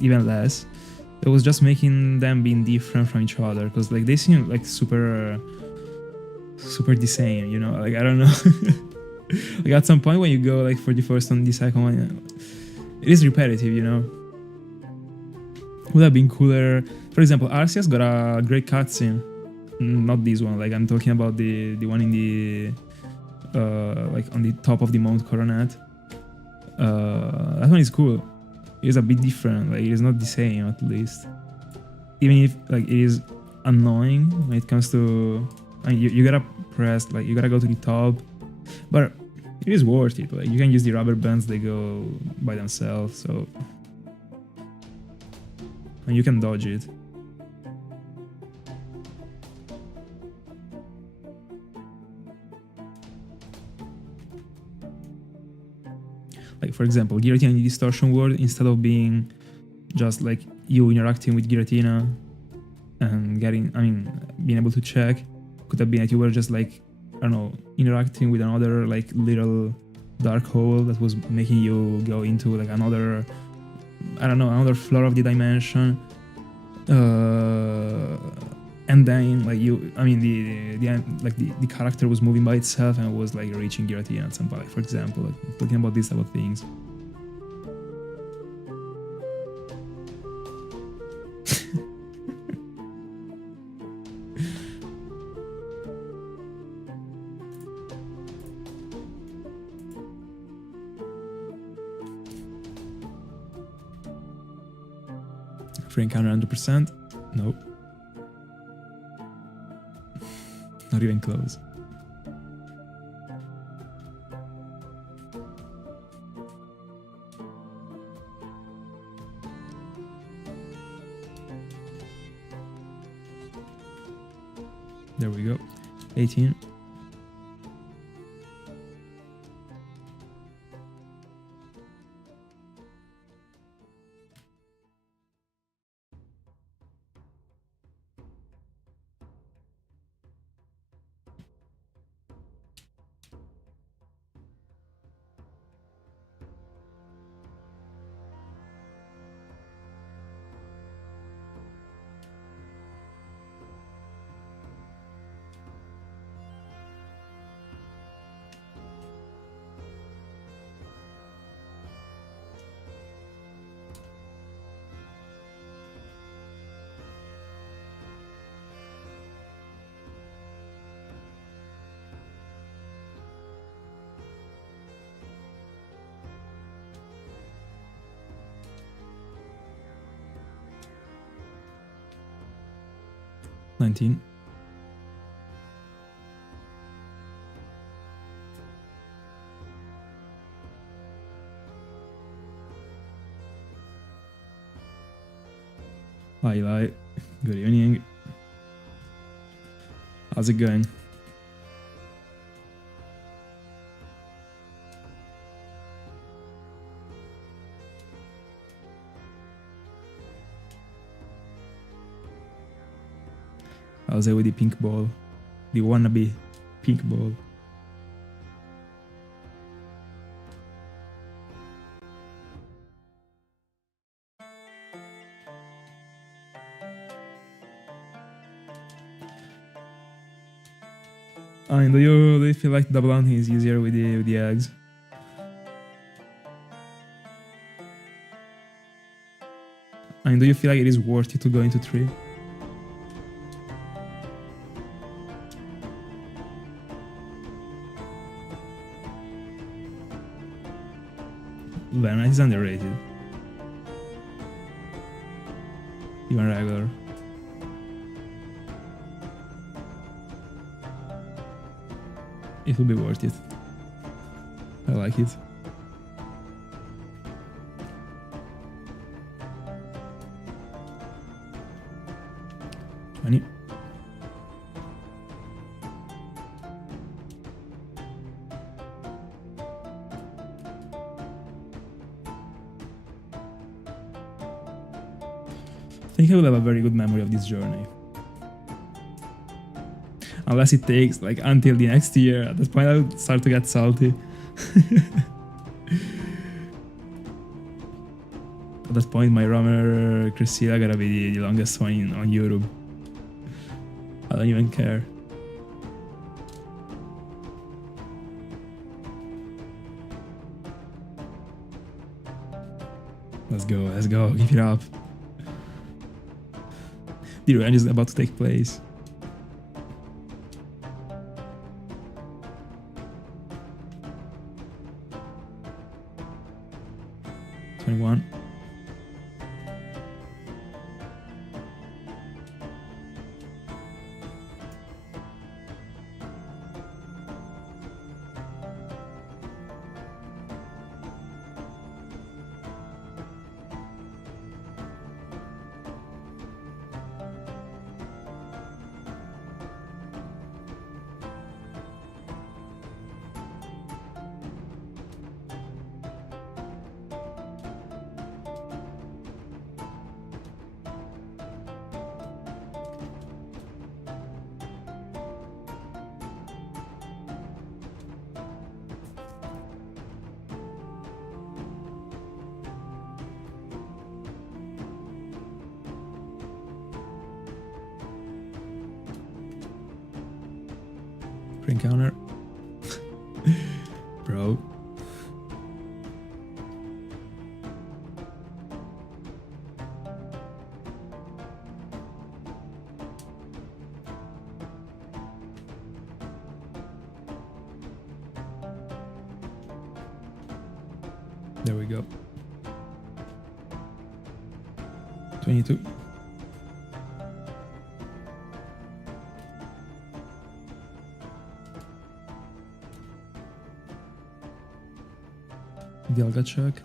even less. It was just making them being different from each other, because like they seem like super the same, you know? Like I don't know. Like at some point when you go like for the first and the second one, it is repetitive, you know? Would have been cooler. For example, Arceus got a great cutscene. Not this one, like I'm talking about the one in the like on the top of the Mount Coronet. That one is cool. It is a bit different, like it is not the same at least. Even if like it is annoying when it comes to, I mean, you gotta press, like you gotta go to the top, but it is worth it. Like you can use the rubber bands, they go by themselves, so, and you can dodge it. Like for example, Giratina in the Distortion World, instead of being just like you interacting with Giratina and getting, I mean, being able to check, could have been that you were just like, I don't know, interacting with another like little dark hole that was making you go into like another, I don't know, another floor of the dimension. And then like you, I mean, the character was moving by itself and was like reaching Giratina at some point, like, for example, like talking about these type of things. Free encounter 100%? Nope. Not even close. There we go. 18. $19. Hi Eli, good evening. How's it going? How's it with the pink ball? The wannabe pink ball. I mean, do you feel like double hunting is easier with the eggs? I mean, do you feel like it is worth it to go into 3? Venom is underrated. Even regular. It will be worth it. I like it. $20. I think I will have a very good memory of this journey. Unless it takes like until the next year. At that point I would start to get salty. At that point my Romer Cresselia gotta be the longest one on Europe. I don't even care. Let's go, keep it up. The revenge is about to take place. '21. Encounter. Bro. There we go. 22. Dialga check.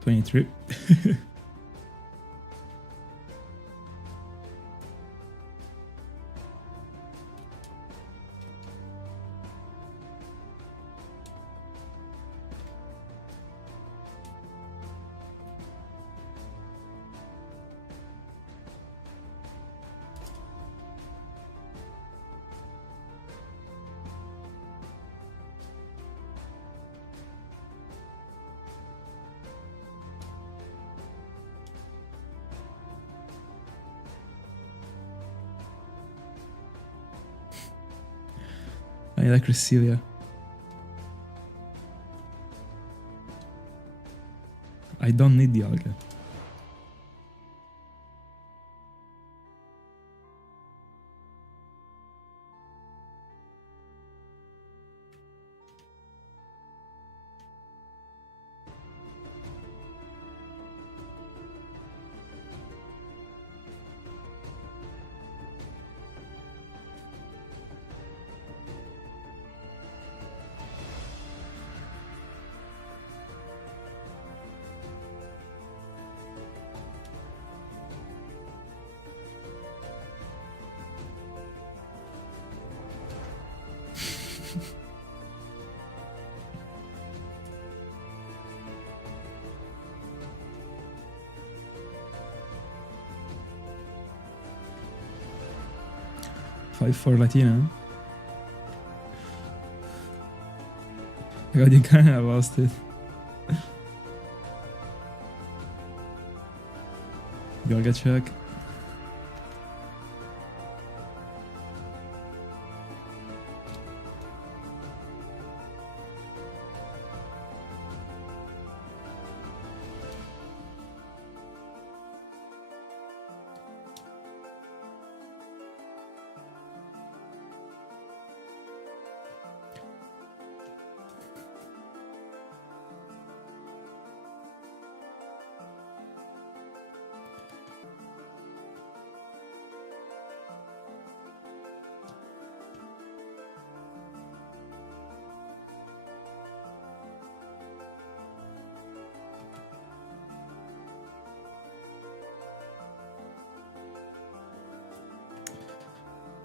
'23. I like Cresselia. I don't need the Dialga. Five for Latina. God, you kinda lost it. Dialga check.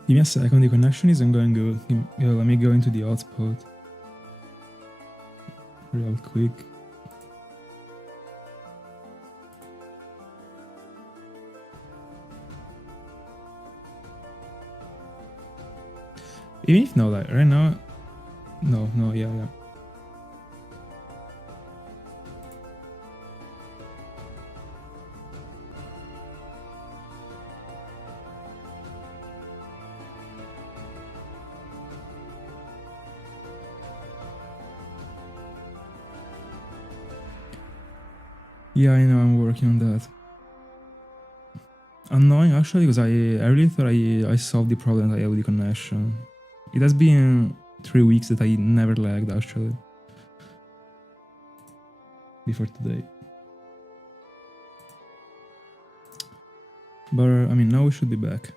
Give me a second, the connection isn't going good. Let me go into the hotspot. Real quick. Even if no, like right now, no, yeah. Yeah, I know, I'm working on that. Annoying actually, because I really thought I solved the problem that I had with the connection. It has been 3 weeks that I never lagged actually. Before today. But I mean, now we should be back.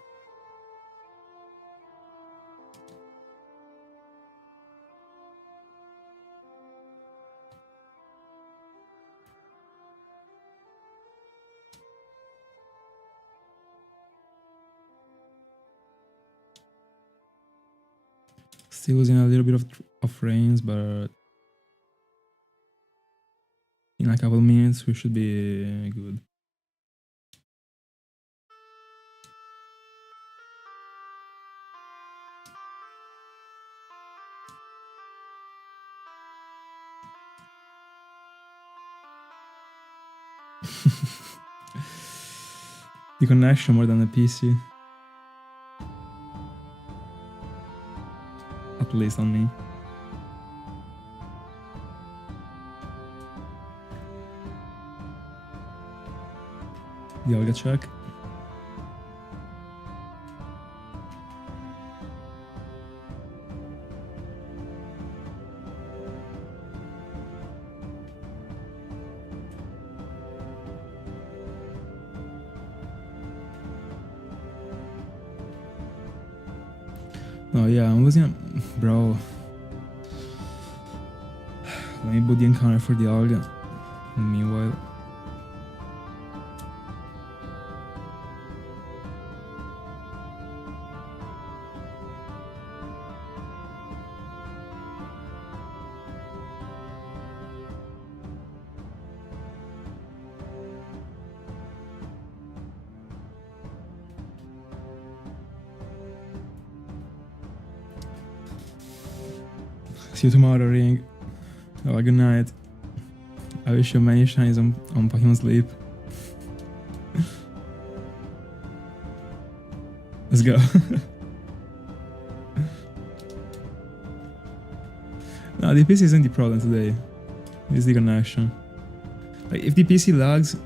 Still losing a little bit of frames, but in a couple minutes we should be good. The connection more than the PC. At least on me. Dialga check. Oh yeah, I'm losing, bro. Let me put the encounter for Dialga. Meanwhile. See you tomorrow, Ring. Have a good night. I wish you many shinies on Pokemon Sleep. Let's go. No, the PC isn't the problem today. It's the connection. Like, if the PC lags,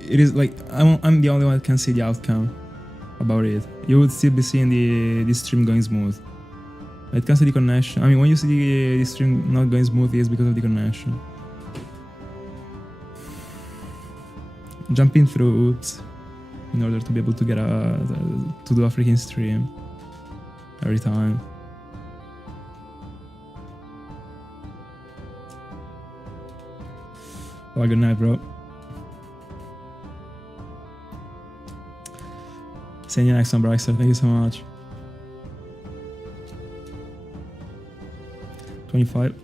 it is like I'm the only one that can see the outcome about it. You would still be seeing the stream going smooth. It can see the connection. I mean, when you see the stream not going smooth, it's because of the connection. Jumping through hoops in order to be able to get to do a freaking stream every time. Well, good night, bro. See you next one, Braxter. Thank you so much. 25.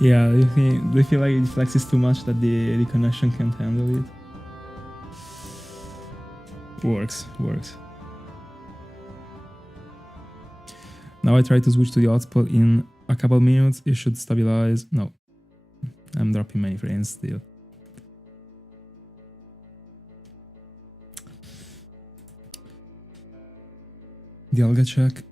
Yeah, do you feel like it flexes too much that the connection can't handle it? Works. Now I try to switch to the hotspot in a couple minutes. It should stabilize. No, I'm dropping many frames still. Dialga check.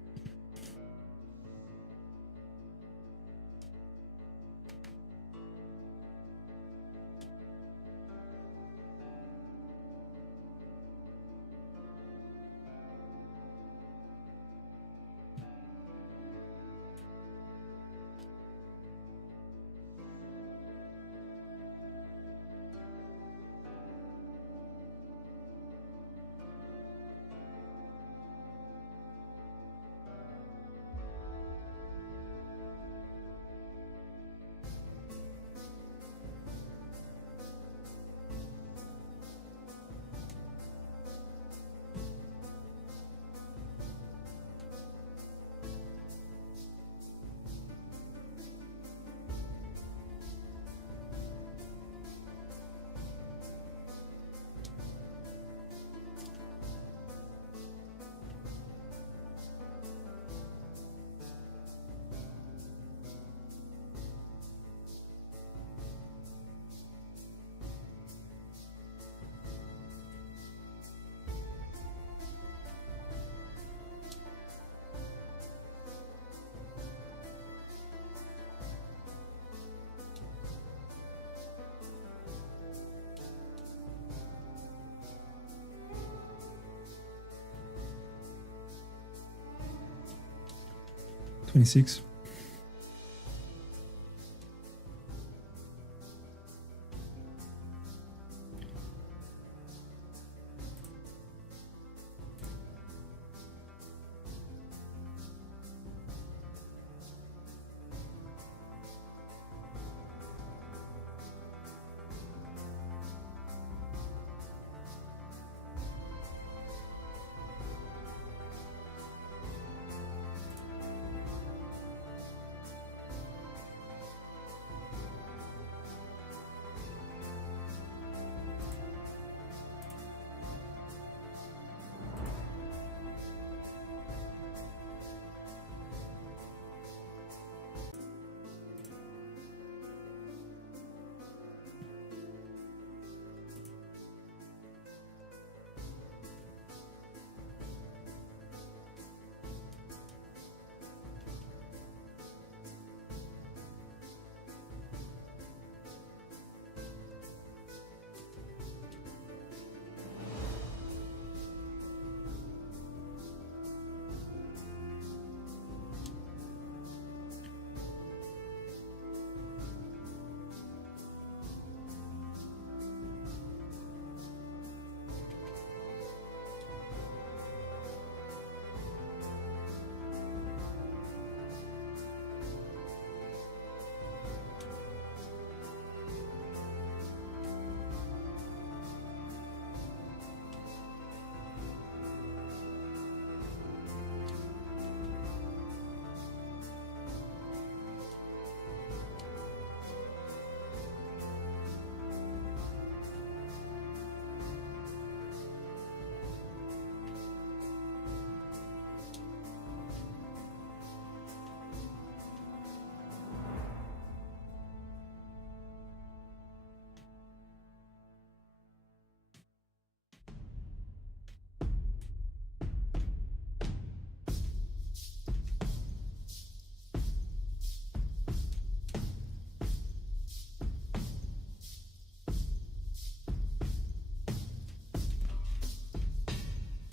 $26.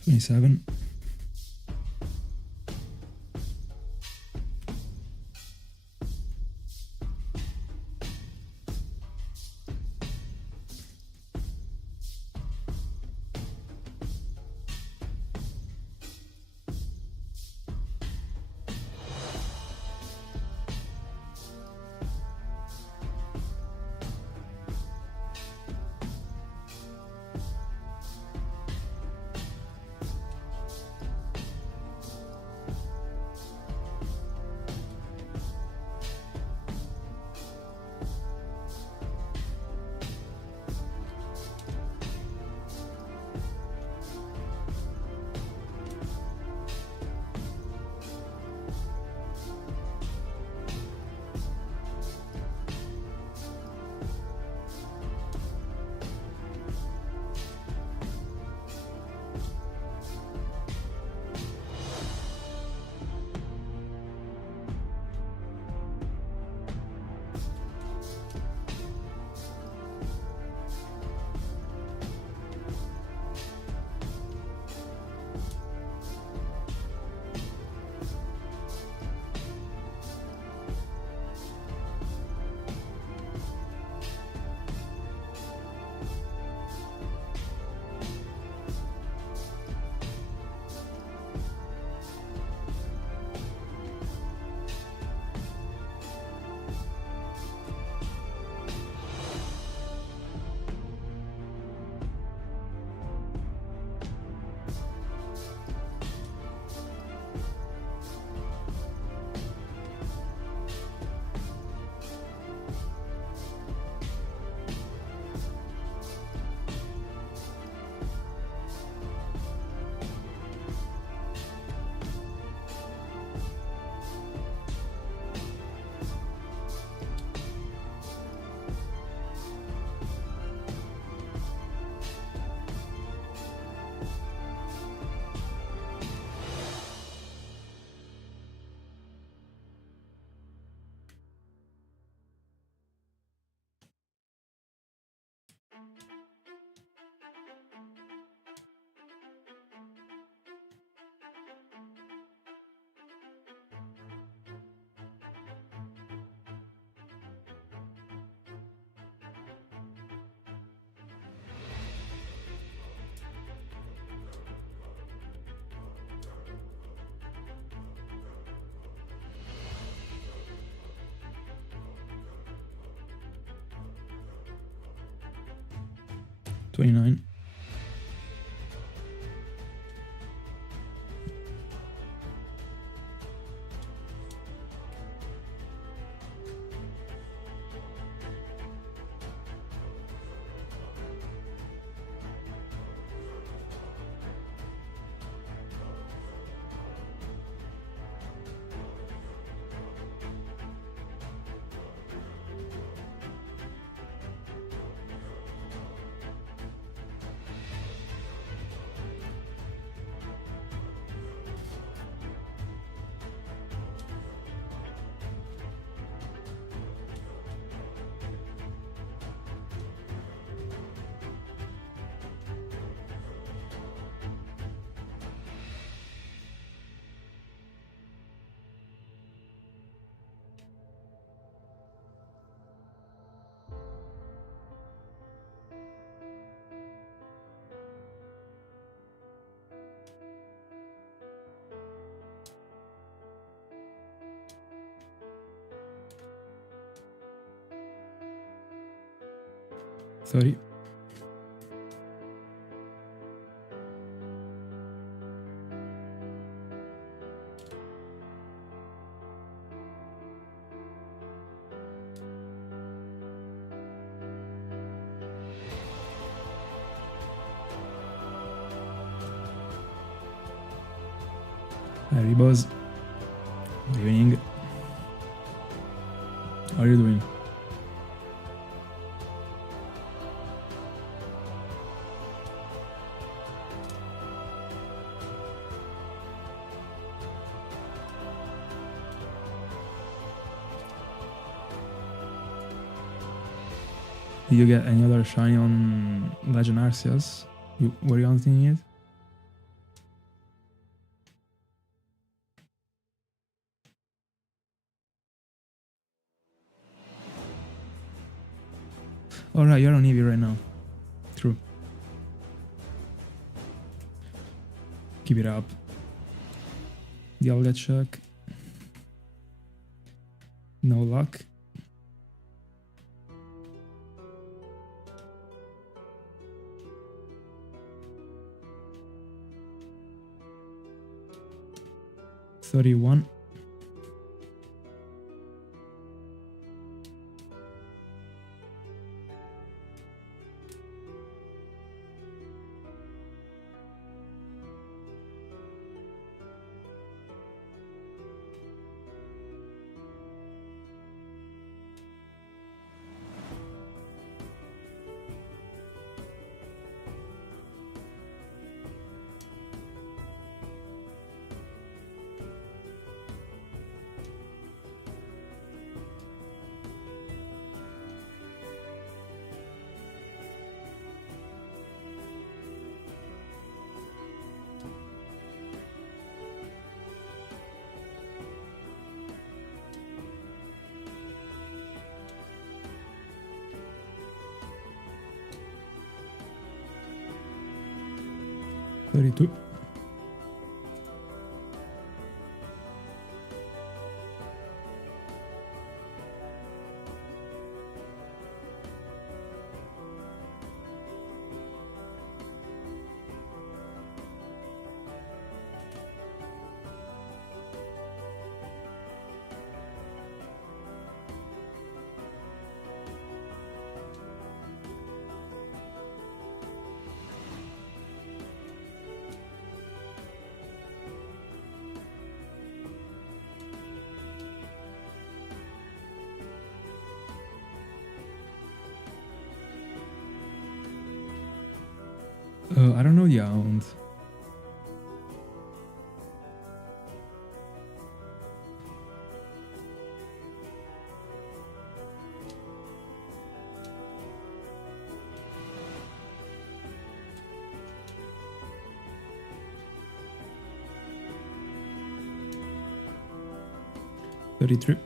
$27. 29. Sorry. Hey, boss. Good evening. How are you doing? Did you get any other shiny on Legend Arceus? Were you hunting it? Alright, you're on Eevee right now. True. Keep it up. Dialga check. No luck. $31. $32. I don't know the amount. $33.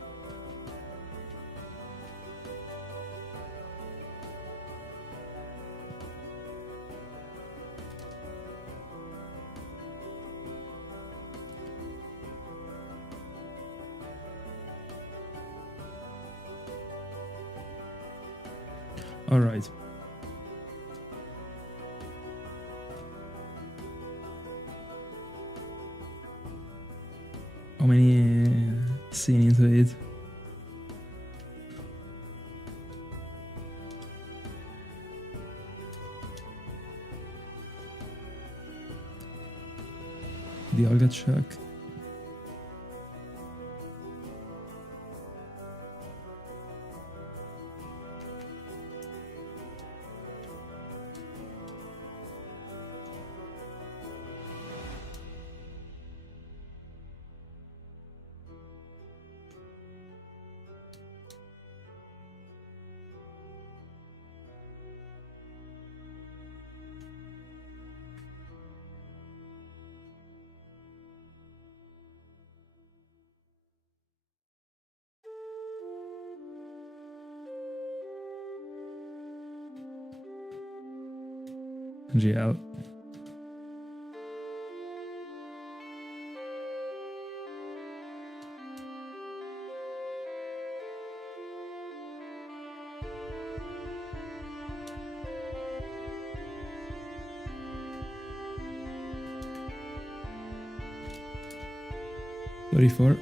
All right. how many seen into it. Dialga check. GL. $34.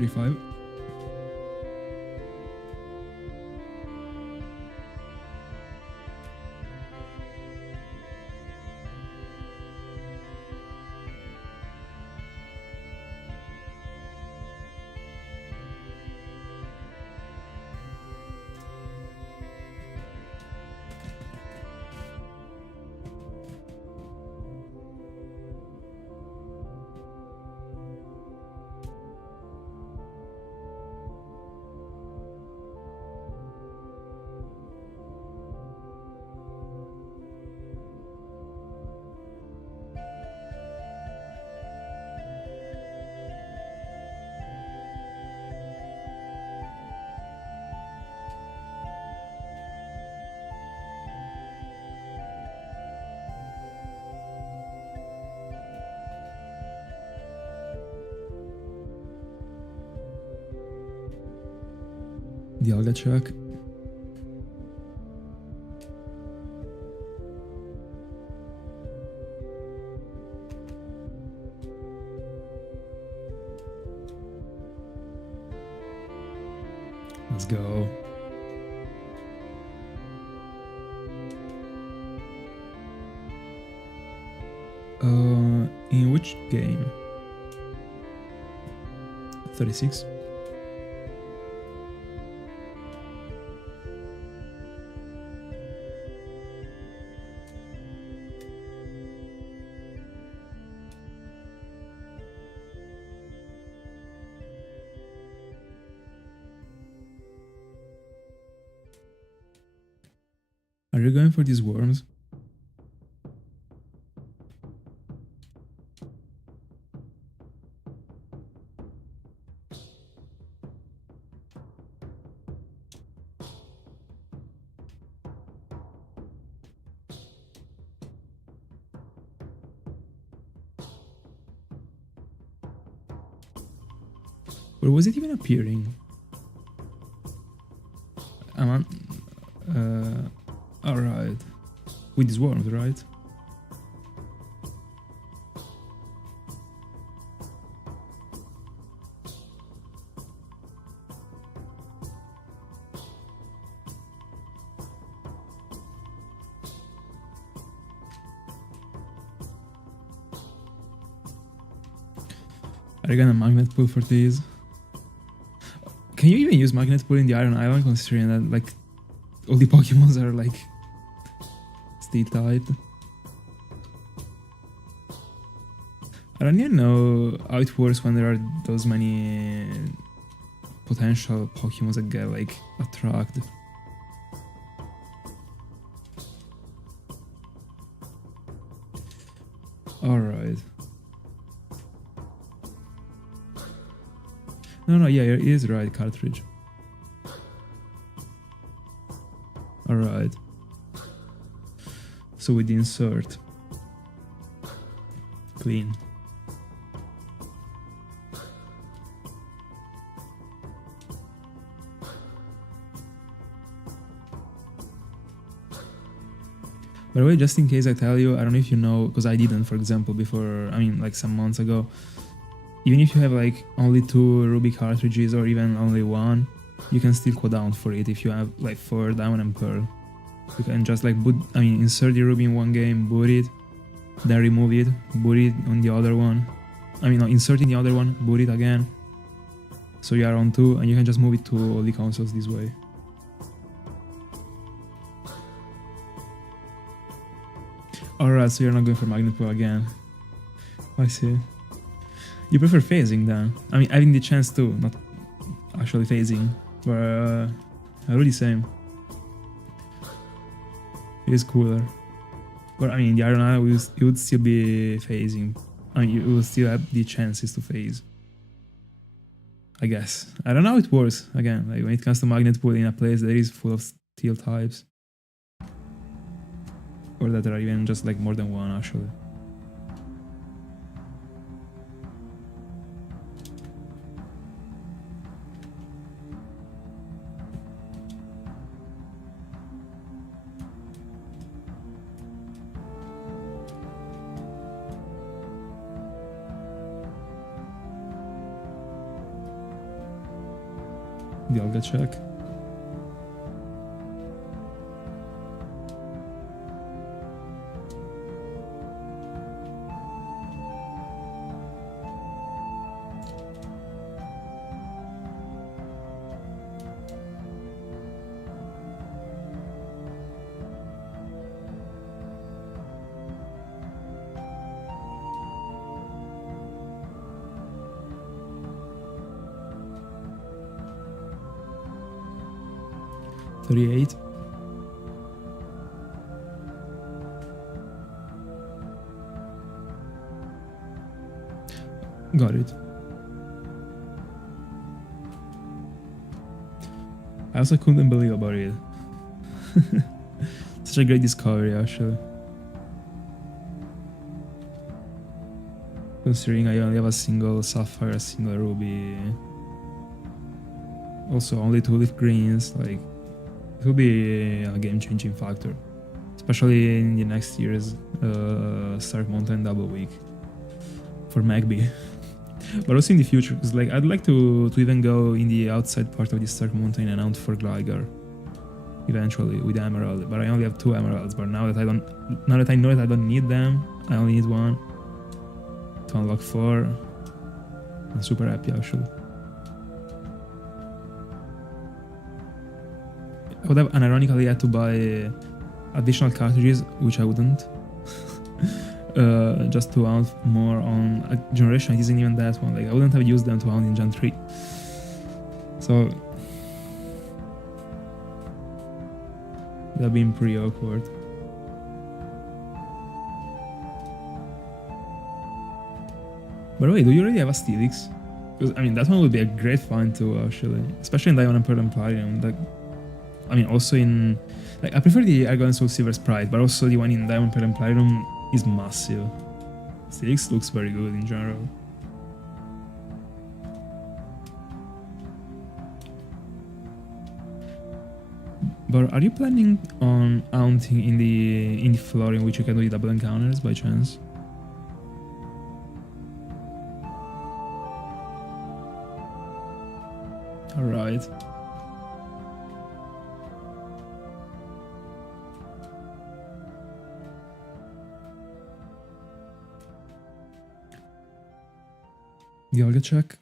$35. Dialga check. Let's go. In which game? 36. Are you going for these worms? Or was it even appearing? Alright. With these worms, right? Are you gonna magnet pull for these? Can you even use Magnet Pool in the Iron Island, considering that like all the Pokemons are like steel type? I don't even know how it works when there are those many potential Pokemons that get like attracted. Alright. No, yeah, it is right, cartridge. Alright. So with the insert. Clean. By the way, just in case I tell you, I don't know if you know, because I didn't, for example, before, I mean, like some months ago, even if you have like only 2 Ruby cartridges or even only 1, you can still cooldown for it if you have like 4 Diamond and Pearl. You can just like insert the Ruby in one game, boot it, then remove it, boot it on the other one. Insert in the other one, boot it again. So you are on 2, and you can just move it to all the consoles this way. Alright, so you're not going for Magnet Pool again. I see. You prefer phasing then? I mean, having the chance to, not actually phasing. But I do the same. It is cooler. But I mean, the Iron Island, you would still be phasing. I mean, you will still have the chances to phase. I guess. I don't know how it works, again, like when it comes to Magnet Pool in a place that is full of steel types. Or that there are even just like more than one, actually. Dialga check. $38. Got it. I also couldn't believe about it. Such a great discovery, actually. Considering I only have a single Sapphire, a single Ruby. Also only 2 Leaf Greens, like it will be a game-changing factor, especially in the next year's Stark Mountain Double Week for Magby. But also in the future, because like I'd like to even go in the outside part of the Stark Mountain and hunt for Gligar eventually with Emerald. But I only have 2 Emeralds. But now that I know that I don't need them, I only need 1 to unlock 4. I'm super happy, actually. I would have unironically had to buy additional cartridges, which I wouldn't. Just to hunt more on a generation. It isn't even that one. Like I wouldn't have used them to hunt in Gen 3. So that'd been pretty awkward. By the way, do you already have a Steelix? Because I mean that one would be a great find too, actually. Especially in Diamond and Pearl and Platinum. Like, I mean, also in... Like, I prefer the Argon and Soulsilver sprite, but also the one in Diamond, Pearl and Platinum is massive. Steelix looks very good in general. But are you planning on hunting in the floor in which you can do the double encounters by chance? Alright. Dialga check.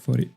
40.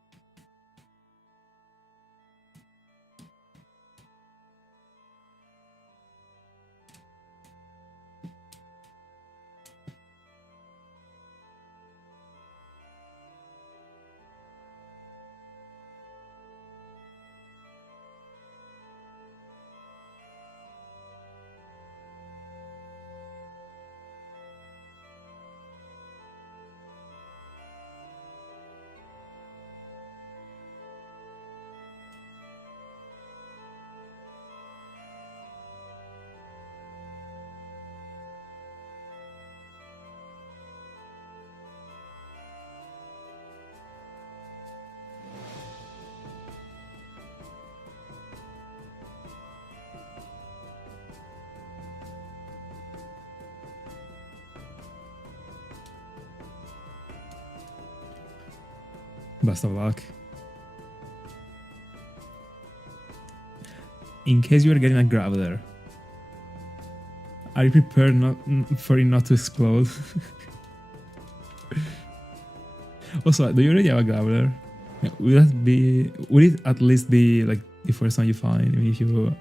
Best of luck. In case you are getting a Graveler, are you prepared for it not to explode? Also, do you already have a Graveler? Would it at least be like the first one you find? I mean, if you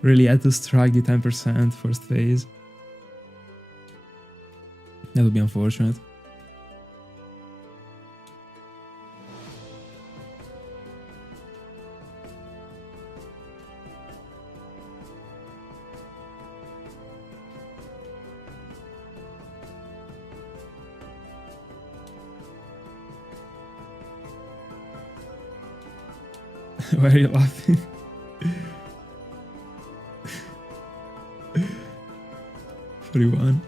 really had to strike the 10% first phase, that would be unfortunate. Why are you laughing? $41.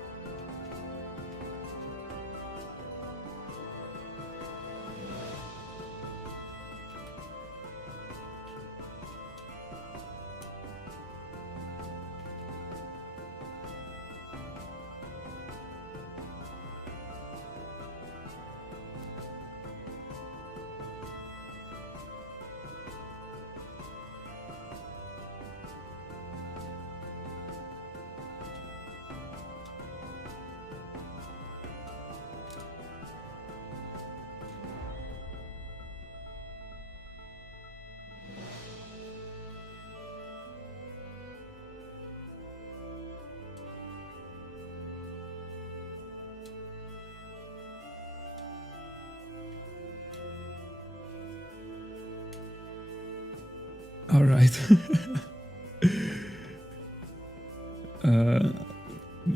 All right.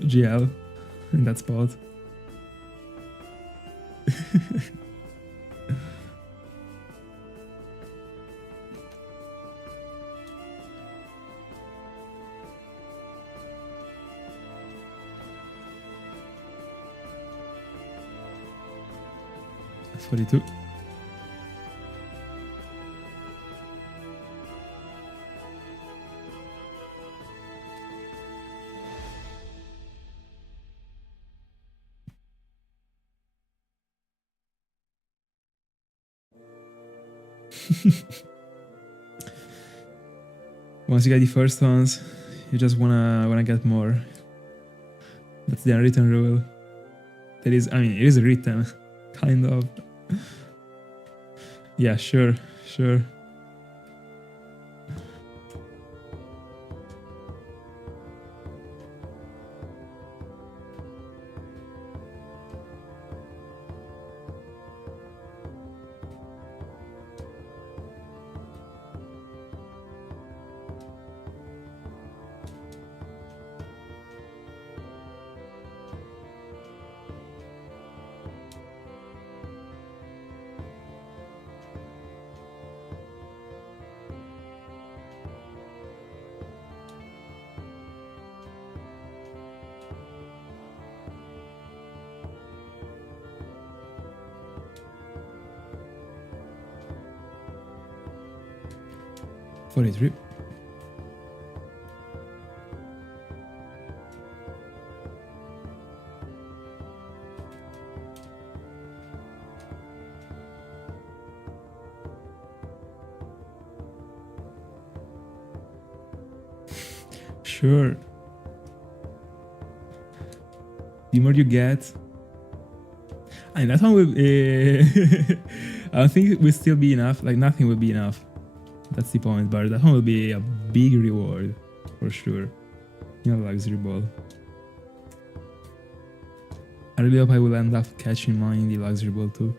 GL in that spot. $42. Once you get the first ones, you just wanna get more. That's the unwritten rule. That is, I mean, it is written, kind of. Yeah, sure. 43. Sure. The more you get, And that one will. I don't think it will still be enough. Like nothing will be enough. That's the point. But that one will be a big reward for sure. You know, luxury ball. I really hope I will end up catching mine in the luxury ball too.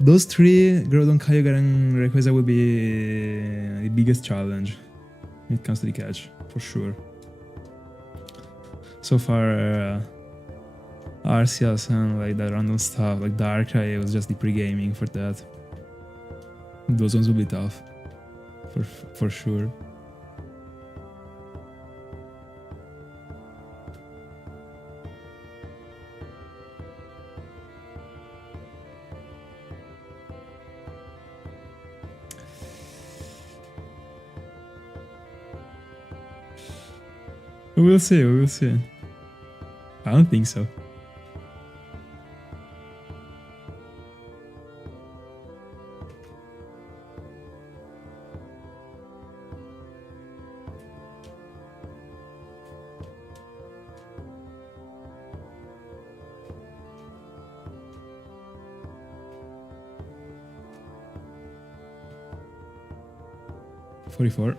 Those three, Groudon, Kyogre, and Rayquaza will be the biggest challenge when it comes to the catch, for sure. So far, Arceus and like that random stuff, like Darkrai, was just the pre-gaming for that. Those ones will be tough, for sure. We will see, we will see. I don't think so. $44.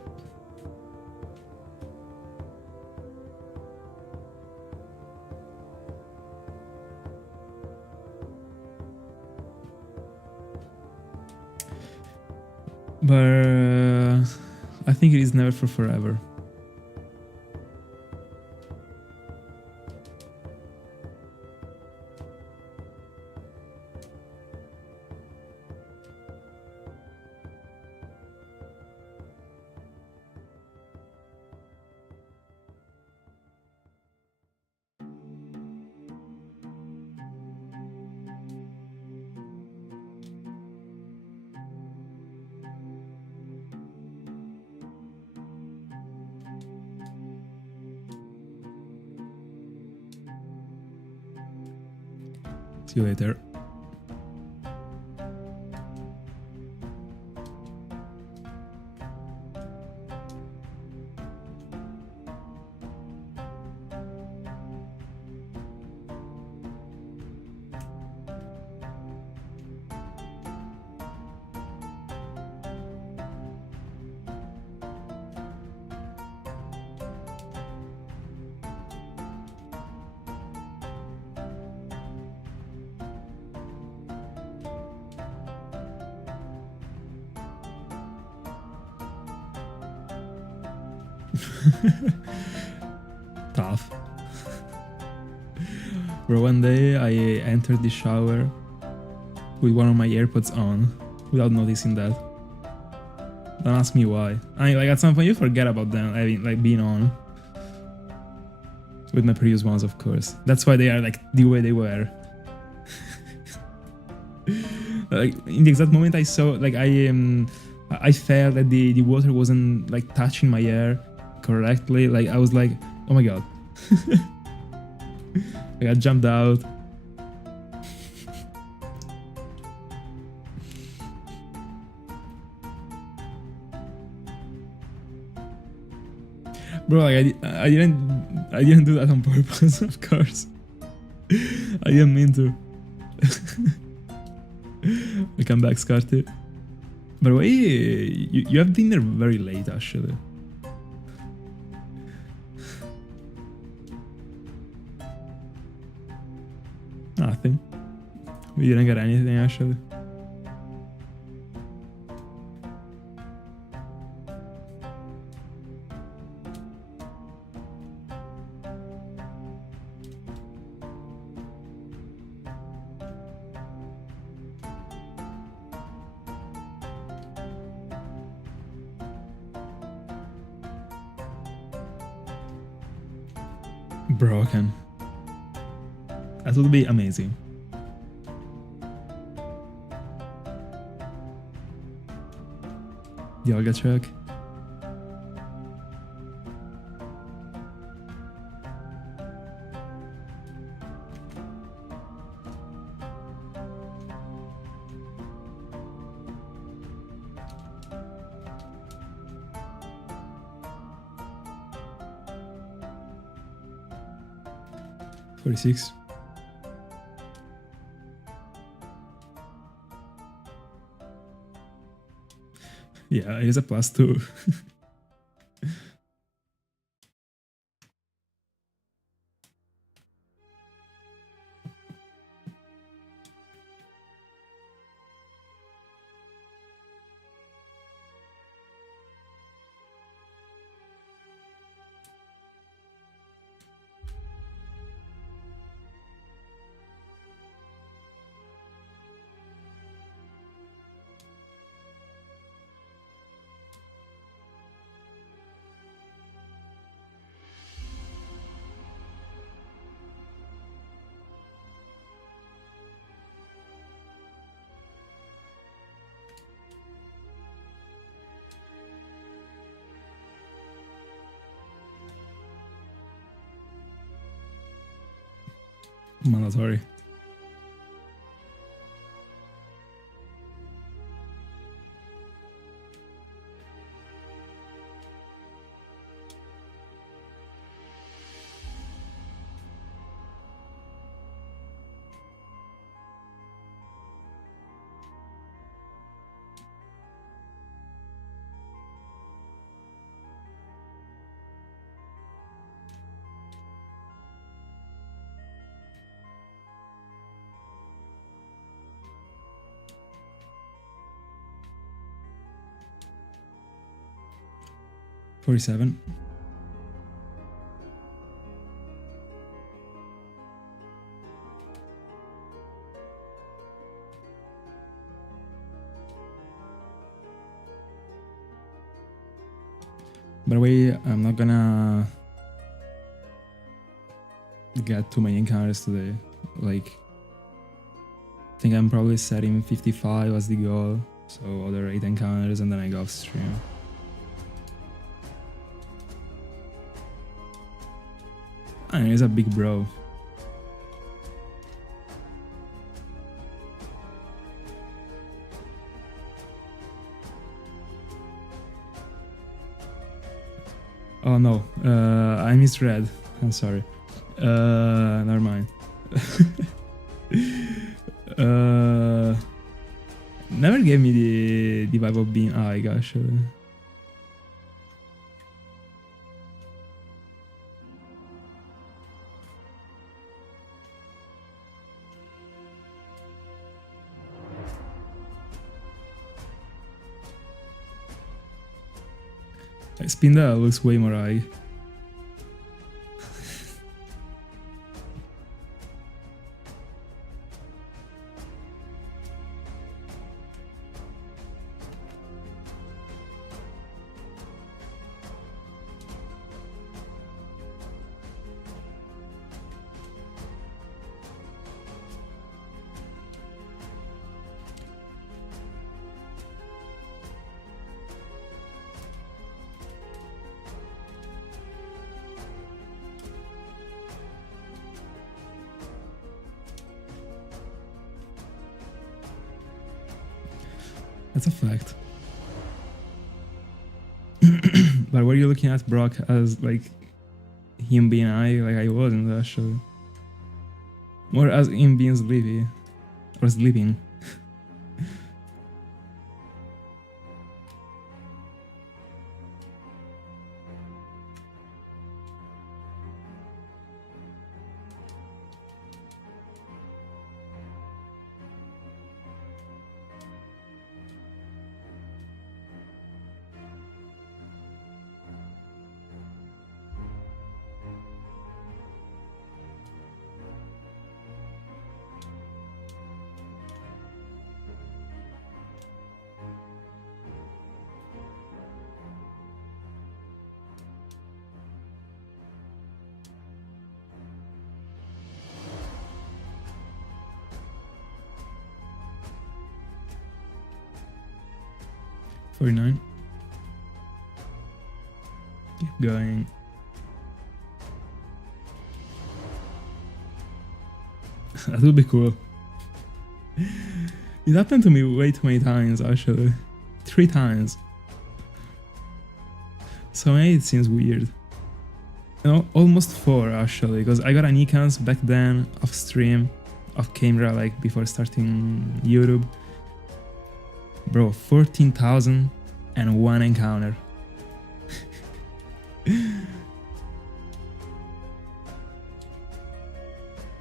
But I think it is never for forever. See you later. Tough. Bro, one day I entered the shower with one of my AirPods on without noticing that. Don't ask me why. I mean, like at some point you forget about them, I mean, like being on. With my previous ones, of course. That's why they are like the way they were. Like in the exact moment I saw, like I felt that the water wasn't like touching my hair correctly. Like I was like, oh my god. Like I jumped out. Bro, like I didn't do that on purpose, of course. I didn't mean to. Welcome back, Scarty. By the way, you have dinner very late, actually. Nothing. We didn't get anything, actually. Broken. That would be amazing. Dialga track. $46. Yeah, it is a +2. Mandatory. $47. By the way, I'm not gonna get too many encounters today. Like, I think I'm probably setting 55 as the goal, so other 8 encounters and then I go off stream. And he's a big bro. Oh no, I misread. I'm sorry. Never mind. Never gave me the vibe of being. Oh, I gosh. Spinda looks way more high. That's a fact. But were you looking at Brock as like him being high? Like I wasn't actually. More as him being sleepy. Or sleeping. $49. Keep going. That would be cool. It happened to me way too many times actually. 3 times. So many it seems weird. You know, almost 4 actually, because I got an econs back then off stream, off camera, like before starting YouTube. Bro, 14,000 and 1 encounter.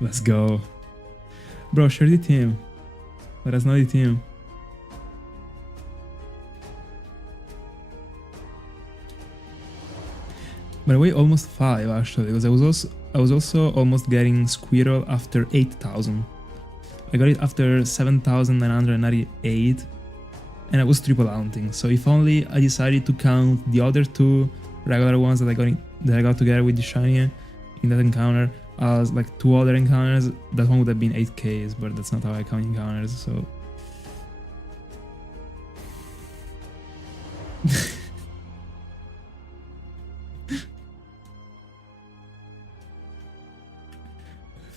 Let's go. Bro, share the team. Let us know the team. By the way, almost 5 actually, because I was also almost getting Squirrel after 8,000. I got it after 7,998, and I was triple hunting. So if only I decided to count the other 2 regular ones that I got together with the shiny in that encounter as like 2 other encounters, that one would have been 8Ks, but that's not how I count encounters. So.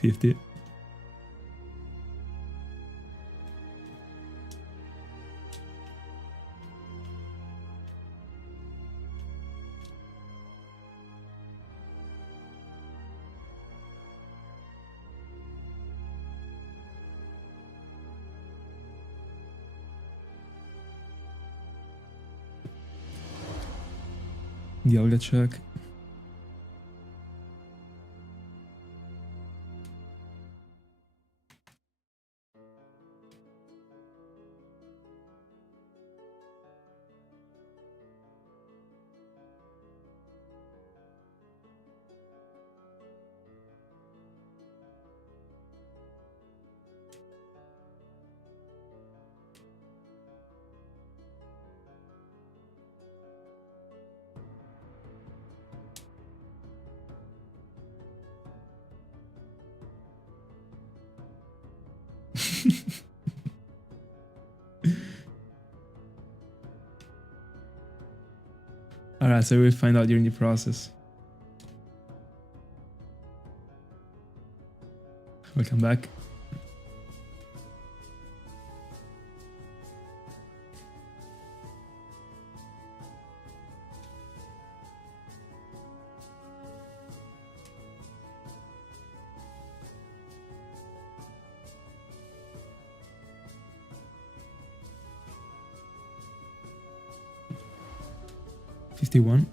$50. Dialga check. Alright, so we'll find out during the process. Welcome back. $51.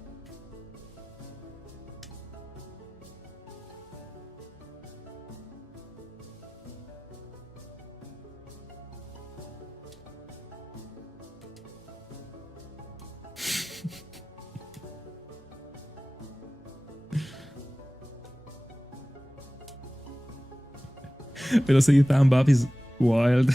But also the thumb up is wild.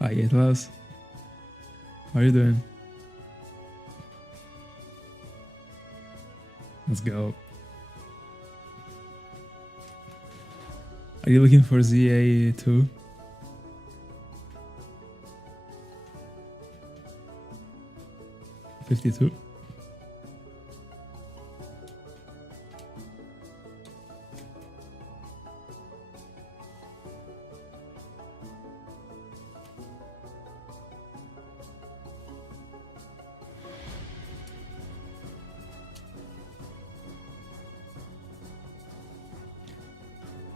Hi, Atlas. How are you doing? Let's go. Are you looking for ZA too? $52.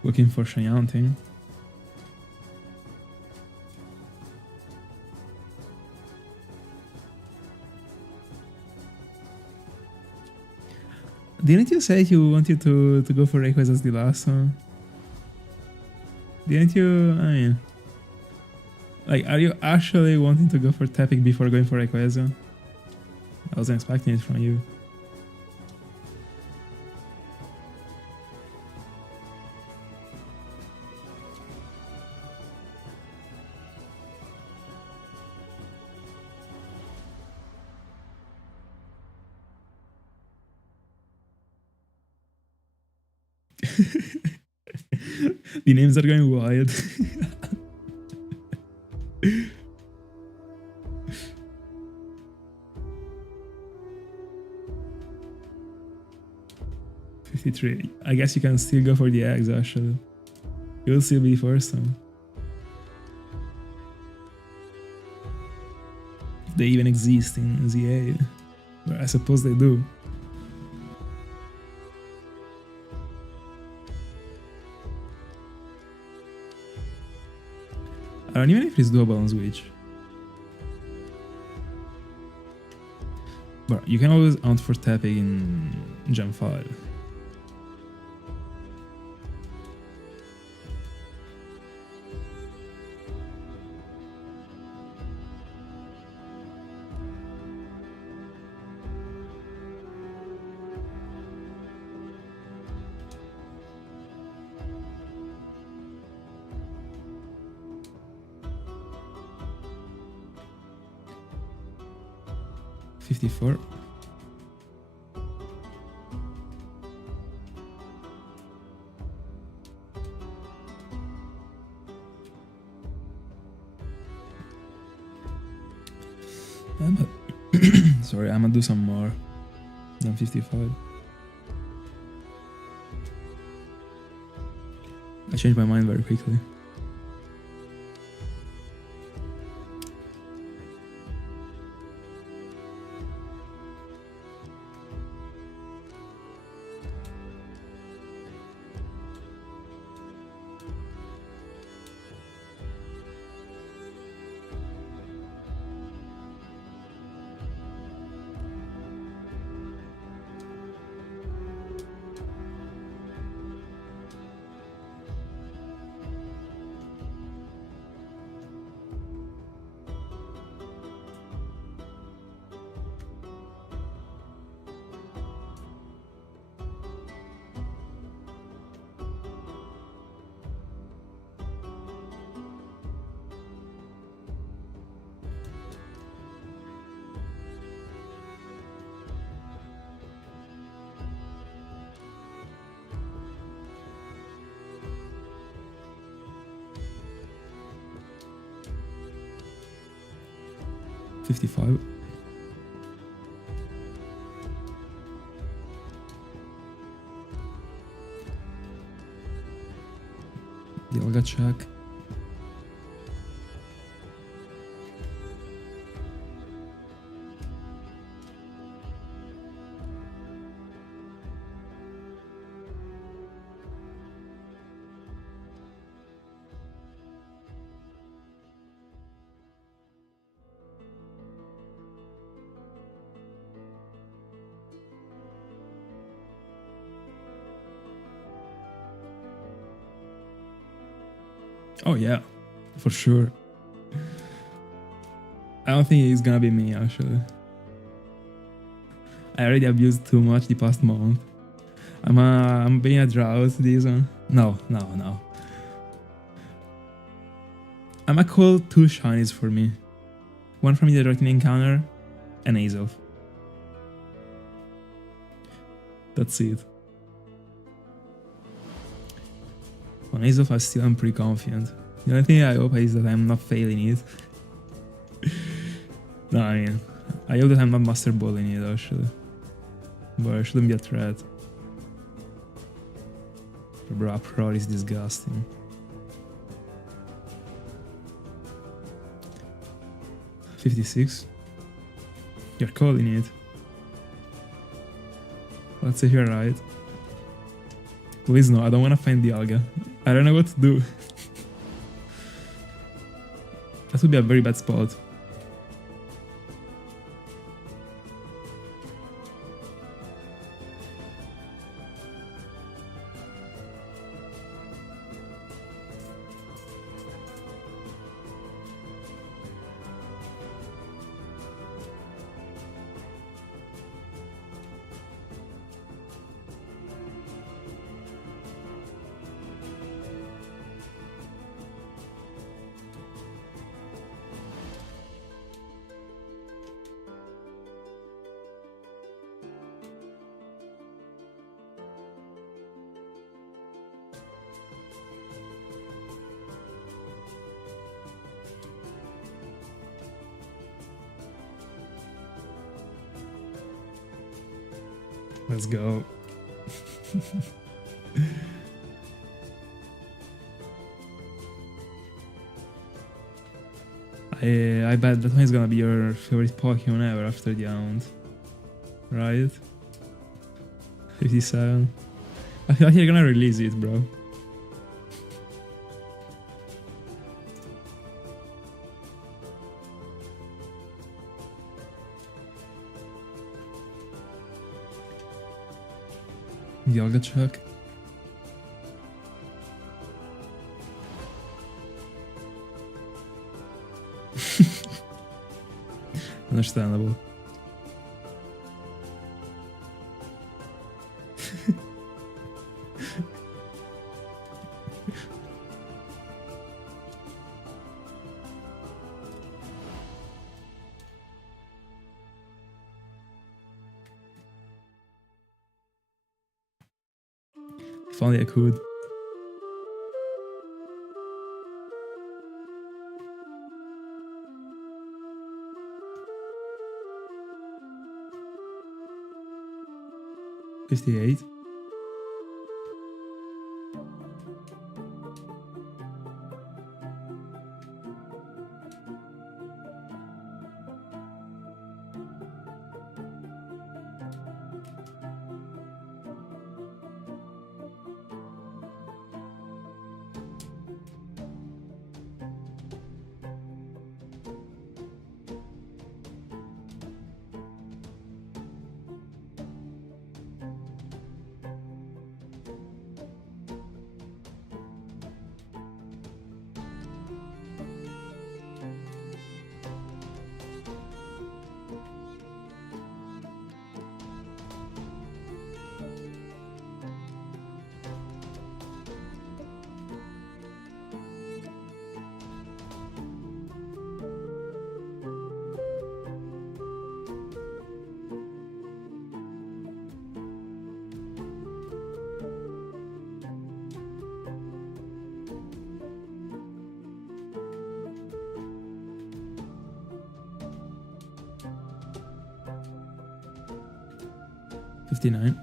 Looking for shiny hunting. Didn't you say you wanted to go for Rayquaza as the last one? Didn't you? I mean, like, are you actually wanting to go for tapping before going for Rayquaza? I wasn't expecting it from you. The names are going wild. 53. I guess you can still go for the eggs actually. You'll still be first time. They even exist in ZA. But I suppose they do. I don't even know if it's doable on Switch. But you can always hunt for tapping in Gen 5. $54. Sorry, I'm gonna do some more than 55. I changed my mind very quickly. $55. Dialga check. Oh yeah, for sure. I don't think it's gonna be me actually. I already abused too much the past month. I'm being a drought this one. No. I'm a call 2 shinies for me. One from the Dratini encounter and Azelf. That's it. On Azelf, I still am pretty confident. The only thing I hope is that I'm not failing it. No, I mean, I hope that I'm not master balling it actually. But it shouldn't be a threat. Bro, Pro is disgusting. $56. You're calling it. Let's say you're right. Please no, I don't want to find Dialga. I don't know what to do. That would be a very bad spot. Let's go. I bet that one is gonna be your favorite Pokemon ever after the Hound. Right? 57. I feel like you're gonna release it, bro. Dialga Chuck. Understandable. If only I could. $58. $59.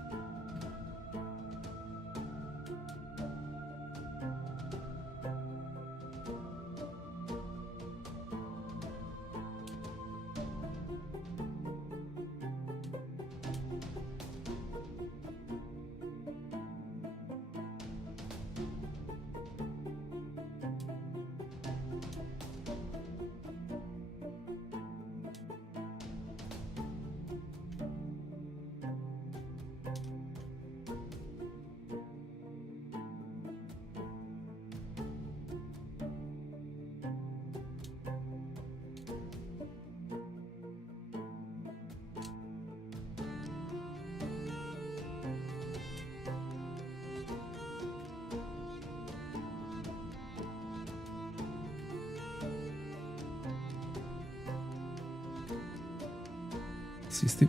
$60.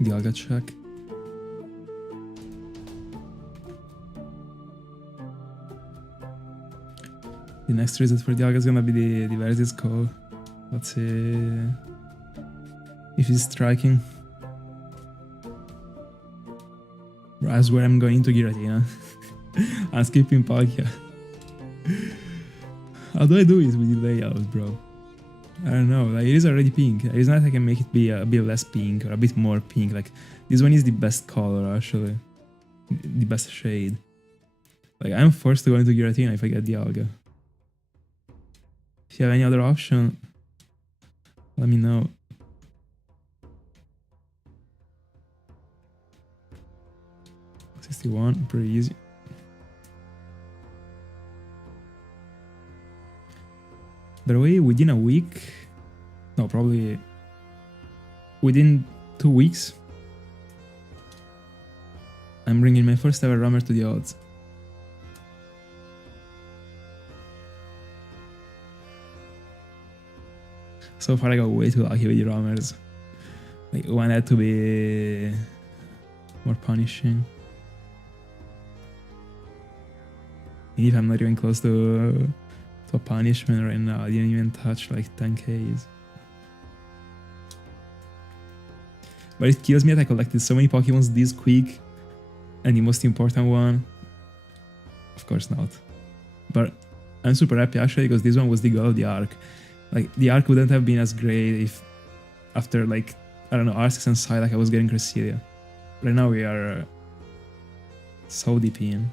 Dialga Chuck. The next result for Dialga is gonna be the Versus Call. Let's see if he's striking. I swear I'm going to Giratina. I'm skipping Palkia. How do I do it with the layout, bro? I don't know, like it is already pink. It's not like I can make it be a bit less pink or a bit more pink. Like this one is the best color actually. The best shade. Like I'm forced to go into Giratina if I get Dialga. If you have any other option, let me know. $61, pretty easy. By the way, within a week, no, probably within 2 weeks, I'm bringing my first ever rammer to the odds. So far I got way too lucky with the rammers. Like one had to be more punishing. If I'm not even close to a punishment right now, I didn't even touch like 10Ks. But it kills me that I collected so many Pokemons this quick, and the most important one, of course not. But I'm super happy actually because this one was the goal of the arc. Like the arc wouldn't have been as great if after like, I don't know, R6 and Psylocke I was getting Cresselia. Right now we are so deep in.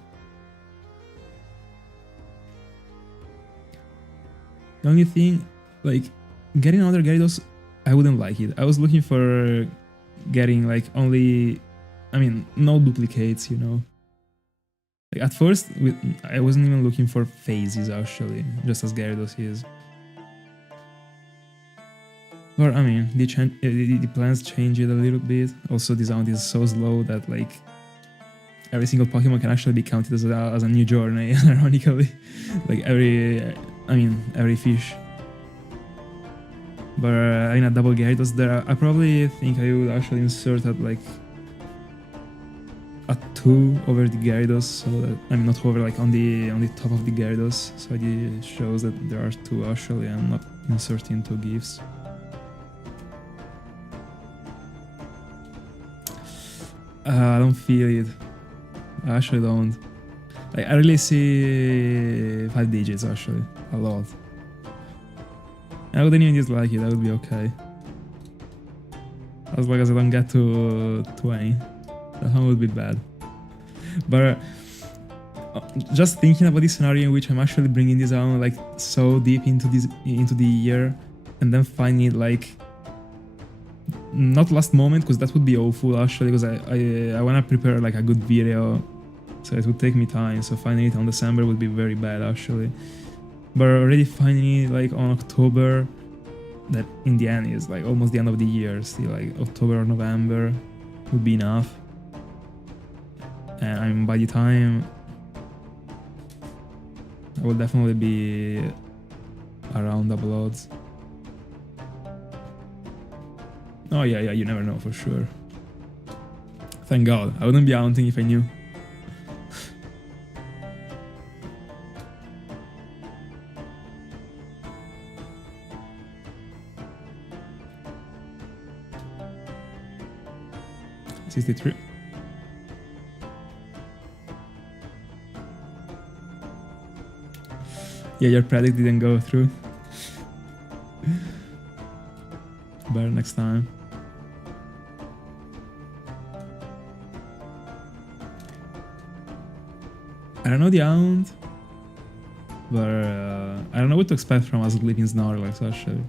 The only thing, like, getting another Gyarados, I wouldn't like it. I was looking for getting, like, only... I mean, no duplicates, you know? Like, at first, I wasn't even looking for phases, actually, just as Gyarados is. But, I mean, the plans change it a little bit. Also, the sound is so slow that, like, every single Pokemon can actually be counted as a new journey, ironically. Like, every fish. But in a double Gyarados there, I probably think I would actually insert at like a 2 over the Gyarados, so that I'm not over like on the top of the Gyarados, so it shows that there are 2 actually and not inserting 2 gifts. I don't feel it. I actually don't. Like, I really see 5 digits actually, a lot. I wouldn't even dislike it, I would be okay. As long as I don't get to 20. That one would be bad. But just thinking about this scenario in which I'm actually bringing this out like so deep into the year, and then finding it like not last moment, because that would be awful actually, because I want to prepare like a good video, so it would take me time, so finding it on December would be very bad actually. But already finding it like on October, that in the end is like almost the end of the year, still like October or November would be enough. And I mean, by the time I will definitely be around double odds. Oh yeah, you never know for sure. Thank God, I wouldn't be hunting if I knew. $63. Yeah, your predict didn't go through. Better next time. I don't know the Hound, but I don't know what to expect from us Sleeping Snorlax actually.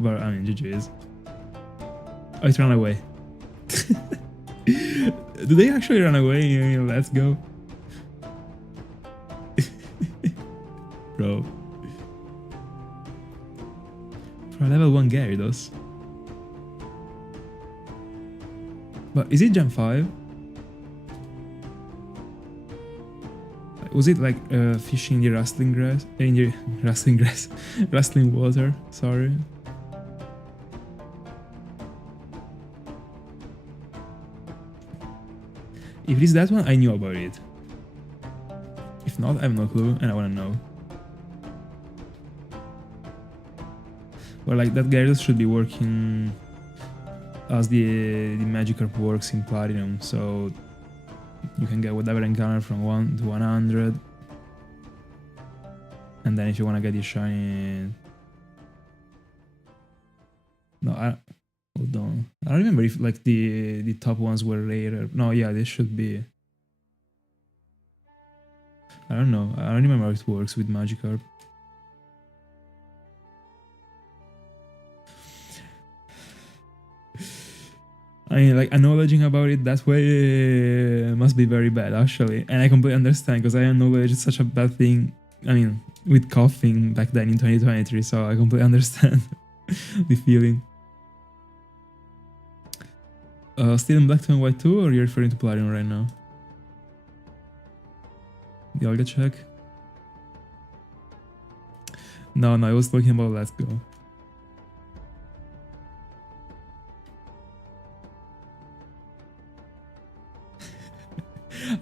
But I mean, GG's. Oh, it ran away. Do they actually run away? Let's go. Bro. For a level 1 Gyarados. But is it Gen 5? Was it like fishing in the rustling grass? In the rustling grass? Rustling water, sorry. If it is that one, I knew about it. If not, I have no clue and I wanna know. But like that Gyarados should be working as the Magikarp works in Platinum, so you can get whatever encounter from 1 to 100. And then if you wanna get the shiny... No, hold on. I don't remember if like the top ones were rarer. No, yeah, they should be. I don't know. I don't remember how it works with Magikarp. I mean, like, acknowledging about it that way must be very bad, actually. And I completely understand, because I acknowledge it's such a bad thing. I mean, with coughing back then in 2023, so I completely understand the feeling. Still in Black 2 and White 2, or you're referring to Platinum right now? Dialga check? No, I was talking about Let's Go.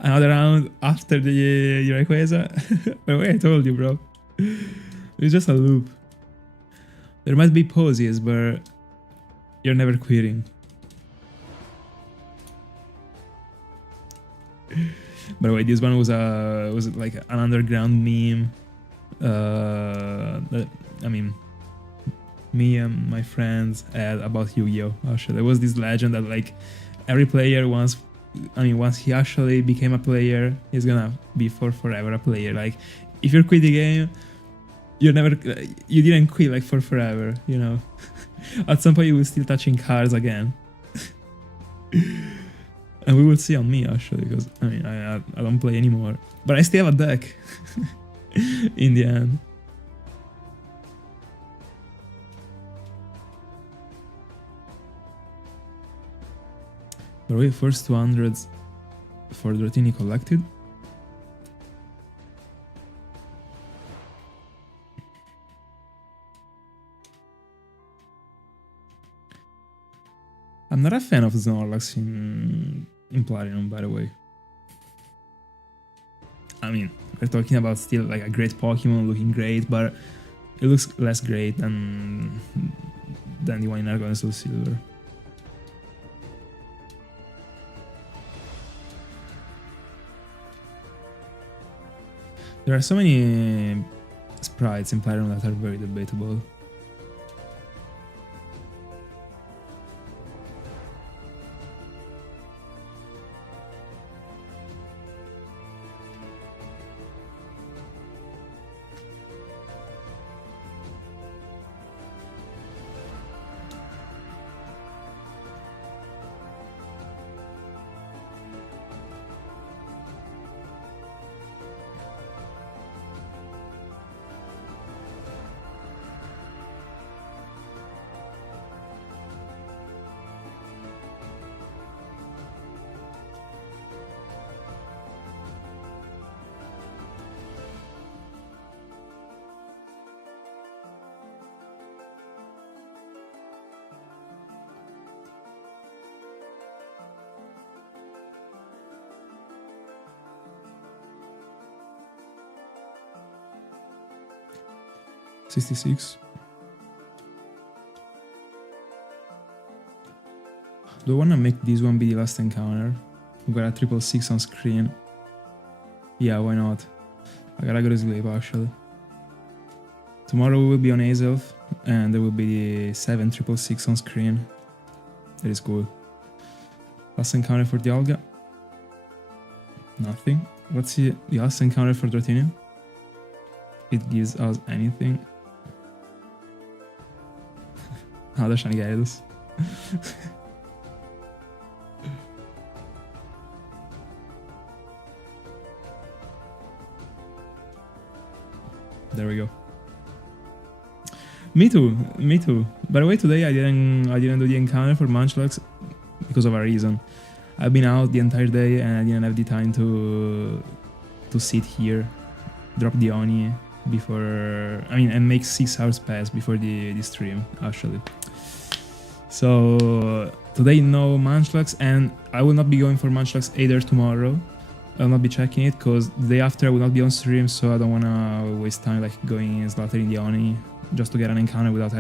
another round after the Rayquaza. But wait, I told you, bro. It's just a loop. There might be pauses, but you're never quitting. By the way, this one was like an underground meme. I mean, me and my friends had about Yu-Gi-Oh! Actually, there was this legend that like every player once he actually became a player, he's gonna be forever a player. Like, if you quit the game, you didn't quit like for forever, you know. At some point, you will still touching cards again. And we will see on me actually, because I mean I don't play anymore, but I still have a deck. In the end. But wait, first 200s for Dratini collected. I'm not a fan of Snorlax in Platinum, by the way. I mean, we're talking about still like a great Pokemon looking great, but it looks less great than the one in Argo and Soulsilver. There are so many sprites in Platinum that are very debatable. $66. Do I wanna make this one be the last encounter? We got a 666 on screen. Yeah, why not? I gotta go to sleep actually. Tomorrow we will be on Azelf and there will be 666 on screen. That is cool. Last encounter for Dialga. Nothing. What's the last encounter for Dratini? It gives us anything. Another shiny Gyarados. There we go. Me too. By the way, today I didn't do the encounter for Munchlax because of a reason. I've been out the entire day and I didn't have the time to sit here, drop the Oni before, and make 6 hours pass before the stream actually. So today no Munchlax, and I will not be going for Munchlax either tomorrow. I'll not be checking it because the day after I will not be on stream, so I don't wanna waste time like going and slaughtering the Oni just to get an encounter without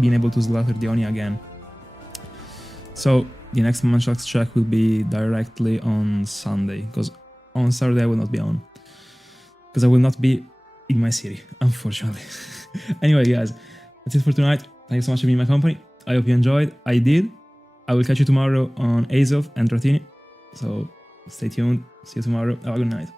being able to slaughter the Oni again. So the next Munchlax check will be directly on Sunday, because on Saturday I will not be on, because I will not be in my city, unfortunately. Anyway, guys, that's it for tonight. Thank you so much for being in my company. I hope you enjoyed. I did. I will catch you tomorrow on Azelf and Dratini. So stay tuned. See you tomorrow. Have a good night.